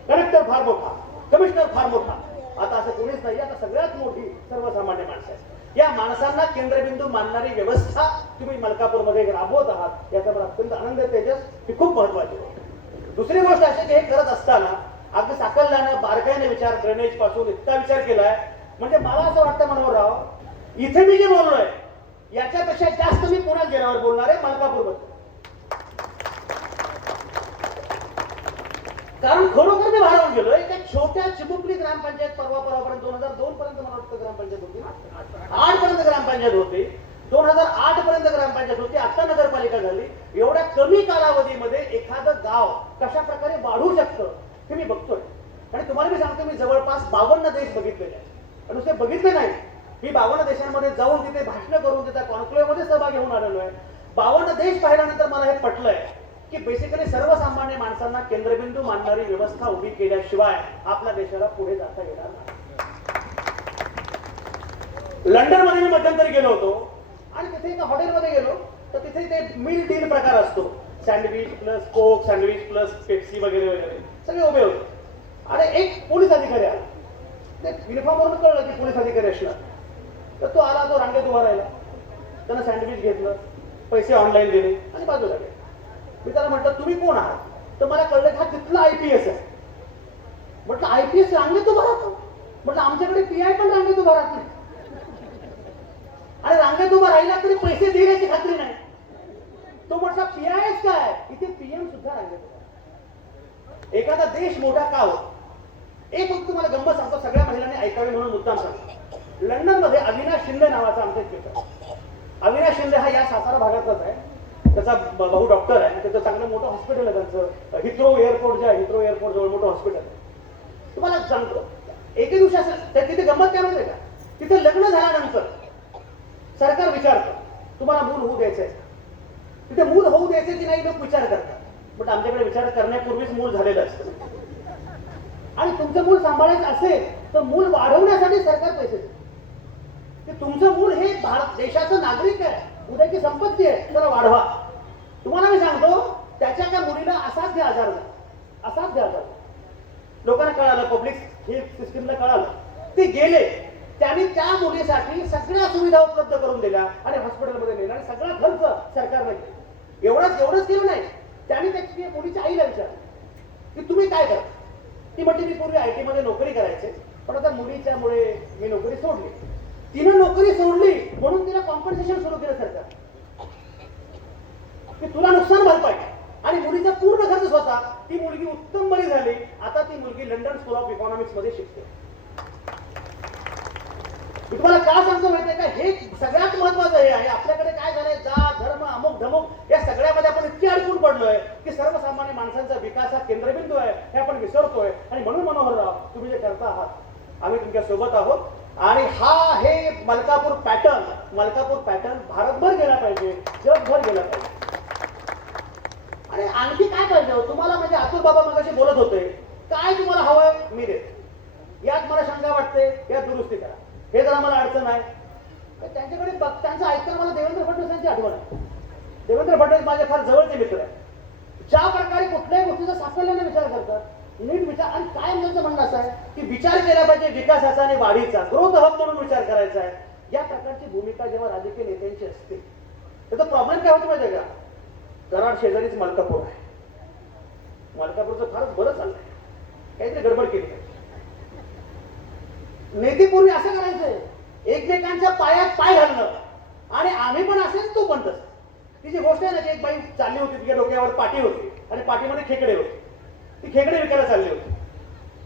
कलेक्टर फार मोठा, कमिशनर फार मोठा. आता असं कोणीच नाही, आता सगळ्यात मोठी सर्वसामान्य माणसं आहेत. या माणसांना केंद्रबिंदू मानणारी व्यवस्था तुम्ही मलकापूरमध्ये राबवत आहात, याचा मला अत्यंत आनंद आहे. तेजस, ही खूप महत्वाची गोष्ट. दुसरी गोष्ट अशी की हे करत असताना अगदी साकल्यानं बारकाईने विचार, ड्रेनेज पासून इतका विचार केलाय, म्हणजे मला असं वाटतं मनोहरराव, इथे मी जे बोललोय याच्यापेक्षा जास्त मी पुण्यात गेल्यावर बोलणार आहे मलकापूरबद्दल. कारण खरोखर मी भारावून गेलोय. एका छोट्या चिमुकली ग्रामपंचायत परवापर्यंत 2002 पर्यंत मला वाटतं ग्रामपंचायत होती, 8 पर्यंत ग्रामपंचायत होती, 2008 पर्यंत ग्रामपंचायत होती, आता नगरपालिका झाली. एवढ्या कमी कालावधीमध्ये एखादं गाव कशा प्रकारे वाढू शकतं हे मी बघतोय. आणि तुम्हाला मी सांगतो, मी जवळपास 52 देश बघितलेले आहेत. आणि नुसते बघितले नाही, मी 52 देशांमध्ये जाऊन तिथे भाषण करून तिथे कॉन्क्लेव्ह मध्ये सहभागी होऊन आलेलो आहे. 52 देश पाहिल्यानंतर मला हे पटलंय की बेसिकली सर्वसामान्य माणसांना केंद्रबिंदू मानणारी व्यवस्था उभी केल्याशिवाय आपल्या देशाला पुढे जाता येणार नाही. लंडनमध्ये मी मध्यंतरी गेलो होतो आणि तिथे एका हॉटेलमध्ये गेलो, तर तिथे ते मिल डील प्रकार असतो, सँडविच प्लस कोक, सँडविच प्लस पेप्सी वगैरे वगैरे सगळे उभे होते. आणि एक पोलीस अधिकारी आला, ते युनिफॉर्मवरून कळलं की पोलीस अधिकारी असणार. तर तो आला, तो रांगेत उभा राहिला, त्यानं सँडविच घेतलं, पैसे ऑनलाईन दिले आणि बाजूला गेले. मी त्याला म्हटलं तुम्ही कोण आहात, तर मला कळलं की हा तिथला IPS आहे. म्हटलं IPS रांगेत उभा राहतो, म्हटलं आमच्याकडे PI पण रांगेत उभा राहत नाही, आणि रांगेत उभा राहिला तरी पैसे देईल याची खात्री नाही. तो म्हटला PIS काय, इथे PM सुद्धा रांगेत उभा. एखादा देश मोठा का होतो. एक फक्त तुम्हाला गंमत सांगतो, सगळ्या महिलांनी ऐकावी म्हणून मुद्दाम सांगतो. लंडनमध्ये अविनाश शिंदे नावाचा आमचा एक मित्र, अविनाश शिंदे हा या सातारा भागातलाच आहे. त्याचा भाऊ डॉक्टर आहे, त्याचं चांगलं मोठं हॉस्पिटल आहे. त्यांचं हिथ्रो एअरपोर्ट जे आहे, हिथ्रो एअरपोर्ट जवळ मोठं हॉस्पिटल आहे. तुम्हाला सांगतो, एके दिवशी असं तर तिथे गंमत काय माहिती का, तिथे लग्न झाल्यानंतर सरकार विचारतं तुम्हाला मूल होऊ द्यायचंय, तिथे मूल होऊ द्यायचे की नाही लोक विचार करतात. बट आमच्याकडे विचार करण्यापूर्वीच मूल झालेलं असतं. आणि तुमचं मूल सांभाळायचं असेल तर मूल वाढवण्यासाठी सरकार पैसे देते. की तुमचं मूल हे भारत देशाचं नागरिक आहे, उद्याची संपत्ती आहे, तर वाढवा. तुम्हाला मी सांगतो, त्याच्या त्या मुलीला असाध्य आजार झाला, असाध्य आजार. लोकांना कळालं, पब्लिक हेल्थ सिस्टीमला कळालं, ते गेले, त्यांनी त्या मुलीसाठी सगळ्या सुविधा उपलब्ध करून दिल्या आणि हॉस्पिटलमध्ये नेल्या आणि सगळा खर्च सरकारने केला. एवढंच केलं नाही, त्याने त्याची मुलीच्या आईला विचारलं की तुम्ही काय करता. ती म्हणते मी पूर्वी IT मध्ये नोकरी करायचे, पण आता मुलीच्यामुळे मी नोकरी सोडली. तिनं नोकरी सोडली म्हणून तिला कॉम्पन्सेशन सुरू केलं सरकार की तुला नुकसान भरपाई, आणि मुलीचा पूर्ण खर्च स्वतः. ती मुलगी उत्तम बरी झाली, आता ती मुलगी लंडन स्कूल ऑफ इकॉनॉमिक्स मध्ये शिकते. मी तुम्हाला का सांगतो माहितीये का, हे सगळ्यात महत्वाचं हे आहे. आपल्याकडे काय झालंय, जात धर्म अमुक धमुक या सगळ्यामध्ये आपण इतके अडकून पडलोय की सर्वसामान्य माणसांचा विकास हा केंद्रबिंदू आहे हे आपण विसरतोय. आणि म्हणून मनोहरराव, तुम्ही जे करता आहात, आम्ही तुमच्या सोबत आहोत. आणि हे मलकापूर पॅटर्न भारतभर गेला पाहिजे, जगभर गेला पाहिजे. आणि आणखी काय पाहिजे हो तुम्हाला, म्हणजे अतुल बाबा मगाशी बोलत होते, काय तुम्हाला हवंय मी देतो. यात मला शंका वाटते, यात दुरुस्ती करा, हे जरा मला अडचण आहे. त्यांच्याकडे त्यांचं ऐकताना मला देवेंद्र फडणवीसांची आठवण आहे. देवेंद्र फडणवीस माझे फार जवळचे मित्र आहे. ज्या प्रकारे कुठल्याही गोष्टीचा साकल्याने विचार करतात, नीट विचार. आणि काय त्यांचं म्हणणं असं आहे की विचार केला पाहिजे विकासाचा आणि वाढीचा, ग्रोथ हब म्हणून विचार करायचा आहे. या प्रकारची भूमिका जेव्हा राजकीय नेत्यांची असते, त्याचा प्रॉब्लेम काय होतो माहिती का, कराड शेजारीच मलकापूर आहे. मलकापूरचं फारच बरं चाललंय, काहीतरी गडबड केली. नेते पूर्वी असं करायचंय, एकमेकांच्या पायात पाय घालणं, आणि आम्ही पण असेल तू पण तसं. ती जी गोष्ट आहे ना, की एक बाई चालली होती, तिच्या डोक्यावर पाटी होती आणि पाठीमध्ये खेकडे होते. ती खेकडे विकायला चालली होती.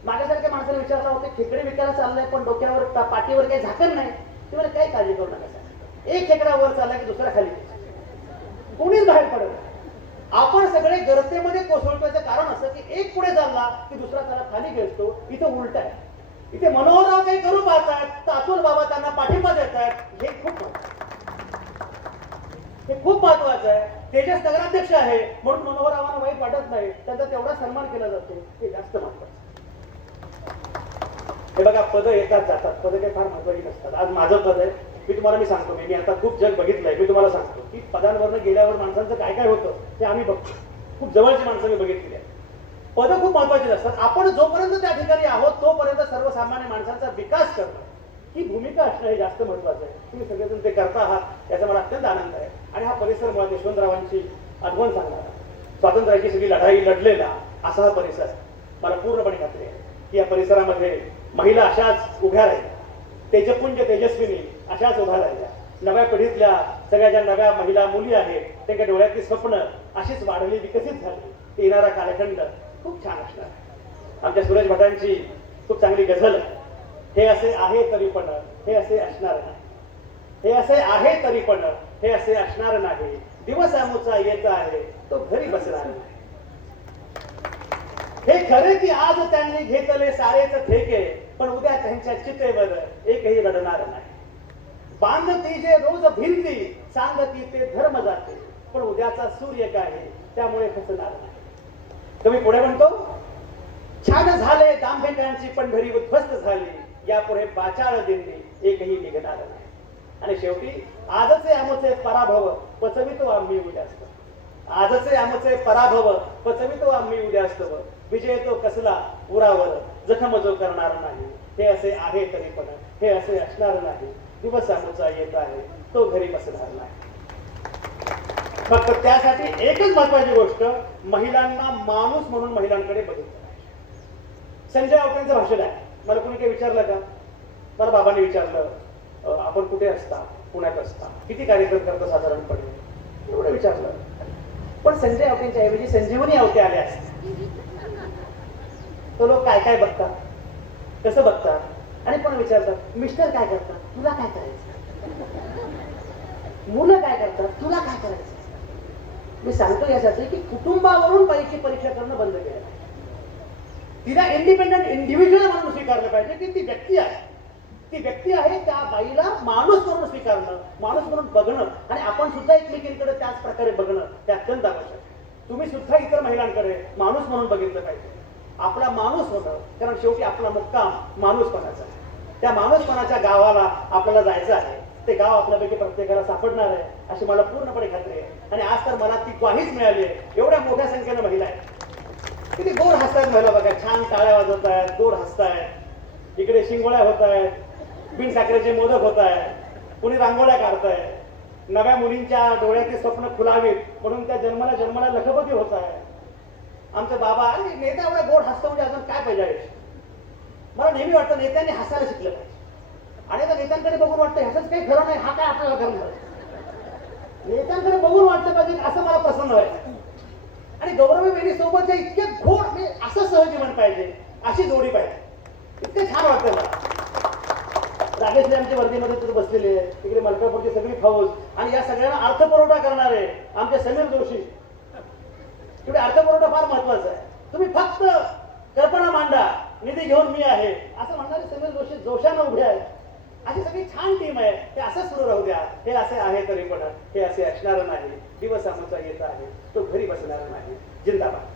माझ्यासारख्या माणसाने विचारलं होतं, खेकडे विकायला चाललंय पण डोक्यावर पाठीवर काही झाकण नाही. ती मला काही काळजी करू नका, एक खेकडा वर चालला की दुसरा खाली, कोणीच बाहेर पडत नाही. आपण सगळे गर्तेमध्ये कोसळतोयचं कारण असं की एक पुढे चालला की दुसरा त्याला खाली खेचतो. इथं उलट आहे. इथे मनोहरराव काही करू पाहतात तर अतुल बाबा त्यांना पाठिंबा देत आहेत. हे खूप महत्वाचं आहे. तेजस नगराध्यक्ष आहे म्हणून मनोहररावांना वाईट वाटत नाही, त्यांचा तेवढा सन्मान केला जातो, हे जास्त महत्वाचं. हे बघा, पद येतात जातात, पद काही फार महत्वाची नसतात. आज माझं पद आहे, मी सांगतो, मी आता खूप जग बघितलंय. मी तुम्हाला सांगतो की पदांवरनं गेल्यावर माणसांचं काय काय होतं ते आम्ही बघतो. खूप जवळची माणसं मी बघितली आहे. पदं खूप महत्वाची नसतात. आपण जोपर्यंत त्या ठिकाणी आहोत तोपर्यंत सर्वसामान्य माणसांचा विकास करणं ही भूमिका असणं हे जास्त महत्वाचं आहे. तुम्ही सगळेजण ते करता आहात, याचा मला अत्यंत आनंद आहे. आणि हा परिसर मुळात यशवंतरावांची आठवण सांगणारा, स्वातंत्र्याची सगळी लढाई लढलेला असा हा परिसर. मला पूर्णपणे खात्री आहे की या परिसरामध्ये महिला अशाच उभ्या राहिल्या, तेजपुंज तेजस्विनी अशाच उभ्या राहिल्या. नव्या पिढीतल्या सगळ्या ज्या नव्या महिला मुली आहेत त्यांच्या डोळ्यातली स्वप्न अशीच वाढली, विकसित झाली. येणारा कालखंड खूप छान असणार. आमच्या सुरेश भटांची खूप चांगली गझल, हे असे आहे तरी पण हे असे असणार नाही, हे असे आहे तरी पण हे असे असणार नाही, दिवस आमुचा येत आहे तो घरी बसणार नाही. हे खरे की आज त्यांनी घेतले सारेच ठेके, पण उद्या त्यांच्या चितेवर एकही रडणार नाही. बांधती जे रोज भिंती, सांगती ते धर्म जाते, पण उद्याचा सूर्य काय त्यामुळे फसणार नाही. तुम्ही पुढे म्हणतो, छान झाले दांभिकांची पंढरी उद्ध्वस्त झाली, यापुढे बाचाळ दिंडी एकही निघणार नाही. आणि शेवटी आजचे आमचे पराभव पचवितो आम्ही उद्यास्त, आजचे आमचे पराभव पचवितो आम्ही उद्यास्त, विजय तो कसला उरावर जखम जो करणार नाही, हे असे आहे तरी पण हे असे असणार नाही, दिवस आमचा येत आहे तो घरी बसणार नाही. फक्त त्यासाठी एकच महत्वाची गोष्ट, महिलांना माणूस म्हणून महिलांकडे बघितलं. संजय आवटेंचं भाषण आहे, मला कोणी काही विचारलं का? मला बाबांनी विचारलं, आपण कुठे असता? पुण्यात असता, किती कार्यक्रम करता साधारणपणे? एवढं विचारलं. पण संजय आवटेंच्या ऐवजी संजीवनी आवटे आले असते तो लोक काय काय बघतात, कसं बघतात, आणि पण विचारतात, मिस्टर काय करतात, तुला काय करायचं? मुलं काय करतात, तुला काय करायचं? मी सांगतो यासाठी की कुटुंबावरून परीक्षा करणं बंद केलं. तिला इंडिपेंडंट इंडिव्हिज्युअल म्हणून स्वीकारलं पाहिजे की ती व्यक्ती आहे, ती व्यक्ती आहे. त्या बाईला माणूस म्हणून स्वीकारणं, माणूस म्हणून बघणं, आणि आपण सुद्धा एकमेकींकडे त्याच प्रकारे बघणं ते अत्यंत आवश्यक आहे. तुम्ही सुद्धा इतर महिलांकडे माणूस म्हणून बघितलं पाहिजे, आपला माणूस होणं. कारण शेवटी आपला मुक्काम माणूसपणाचा आहे. त्या माणूसपणाच्या गावाला आपल्याला जायचं आहे. ते गाव आपल्यापैकी प्रत्येकाला सापडणार आहे अशी मला पूर्णपणे खात्री आहे. आणि आज तर मला ती ग्वाहीच मिळाली आहे. एवढ्या मोठ्या संख्येनं महिला आहेत, किती गोड हसतायत महिला बघा, छान टाळ्या वाजवत आहेत, गोड हसतायत. इकडे शिंगोळ्या होत आहेत, बिनसाखरेचे मोदक होत आहेत, कुणी रांगोळ्या काढतायत. नव्या मुलींच्या डोळ्यातले स्वप्न खुलावेत म्हणून त्या जन्माला जन्माला लखपती होत आहे. आमचे बाबा आणि नेता एवढा गोड हसतो म्हणजे अजून काय पाहिजे आयुष्य. मला नेहमी वाटतं नेत्यांनी हसायला शिकलं पाहिजे. आणि आता नेत्यांकडे बघून वाटतं ह्याच काही खरं नाही, हा काय आपल्याला करणार. नेत्यांकडे बघून वाटलं पाहिजे असं मला प्रसन्न व्हायचं. आणि गौरवी बेनी सोबतच्या इतके गोड म्हणजे असं सहजीवन पाहिजे, अशी जोडी पाहिजे. इतके छान वाटतं मला. रागेशले आमच्या वर्दीमध्ये तिथे बसलेले आहे, तिकडे मलकापूरची सगळी फौज आणि या सगळ्यांना अर्थपुरवठा करणारे आमचे समीर जोशी. तिकडे अर्थपुरवठा फार महत्वाचा आहे. तुम्ही फक्त कल्पना मांडा, निधी घेऊन मी आहे असं म्हणणारे समीर जोशी जोशानं उभे आहेत. अशी सगळी छान टीम आहे. हे असं सुरू राहू द्या. हे असे आहे तरी पण हे असे असणार नाही. दिवस आमचा येत आहे, तो घरी बसणार नाही. जिंदाबाद.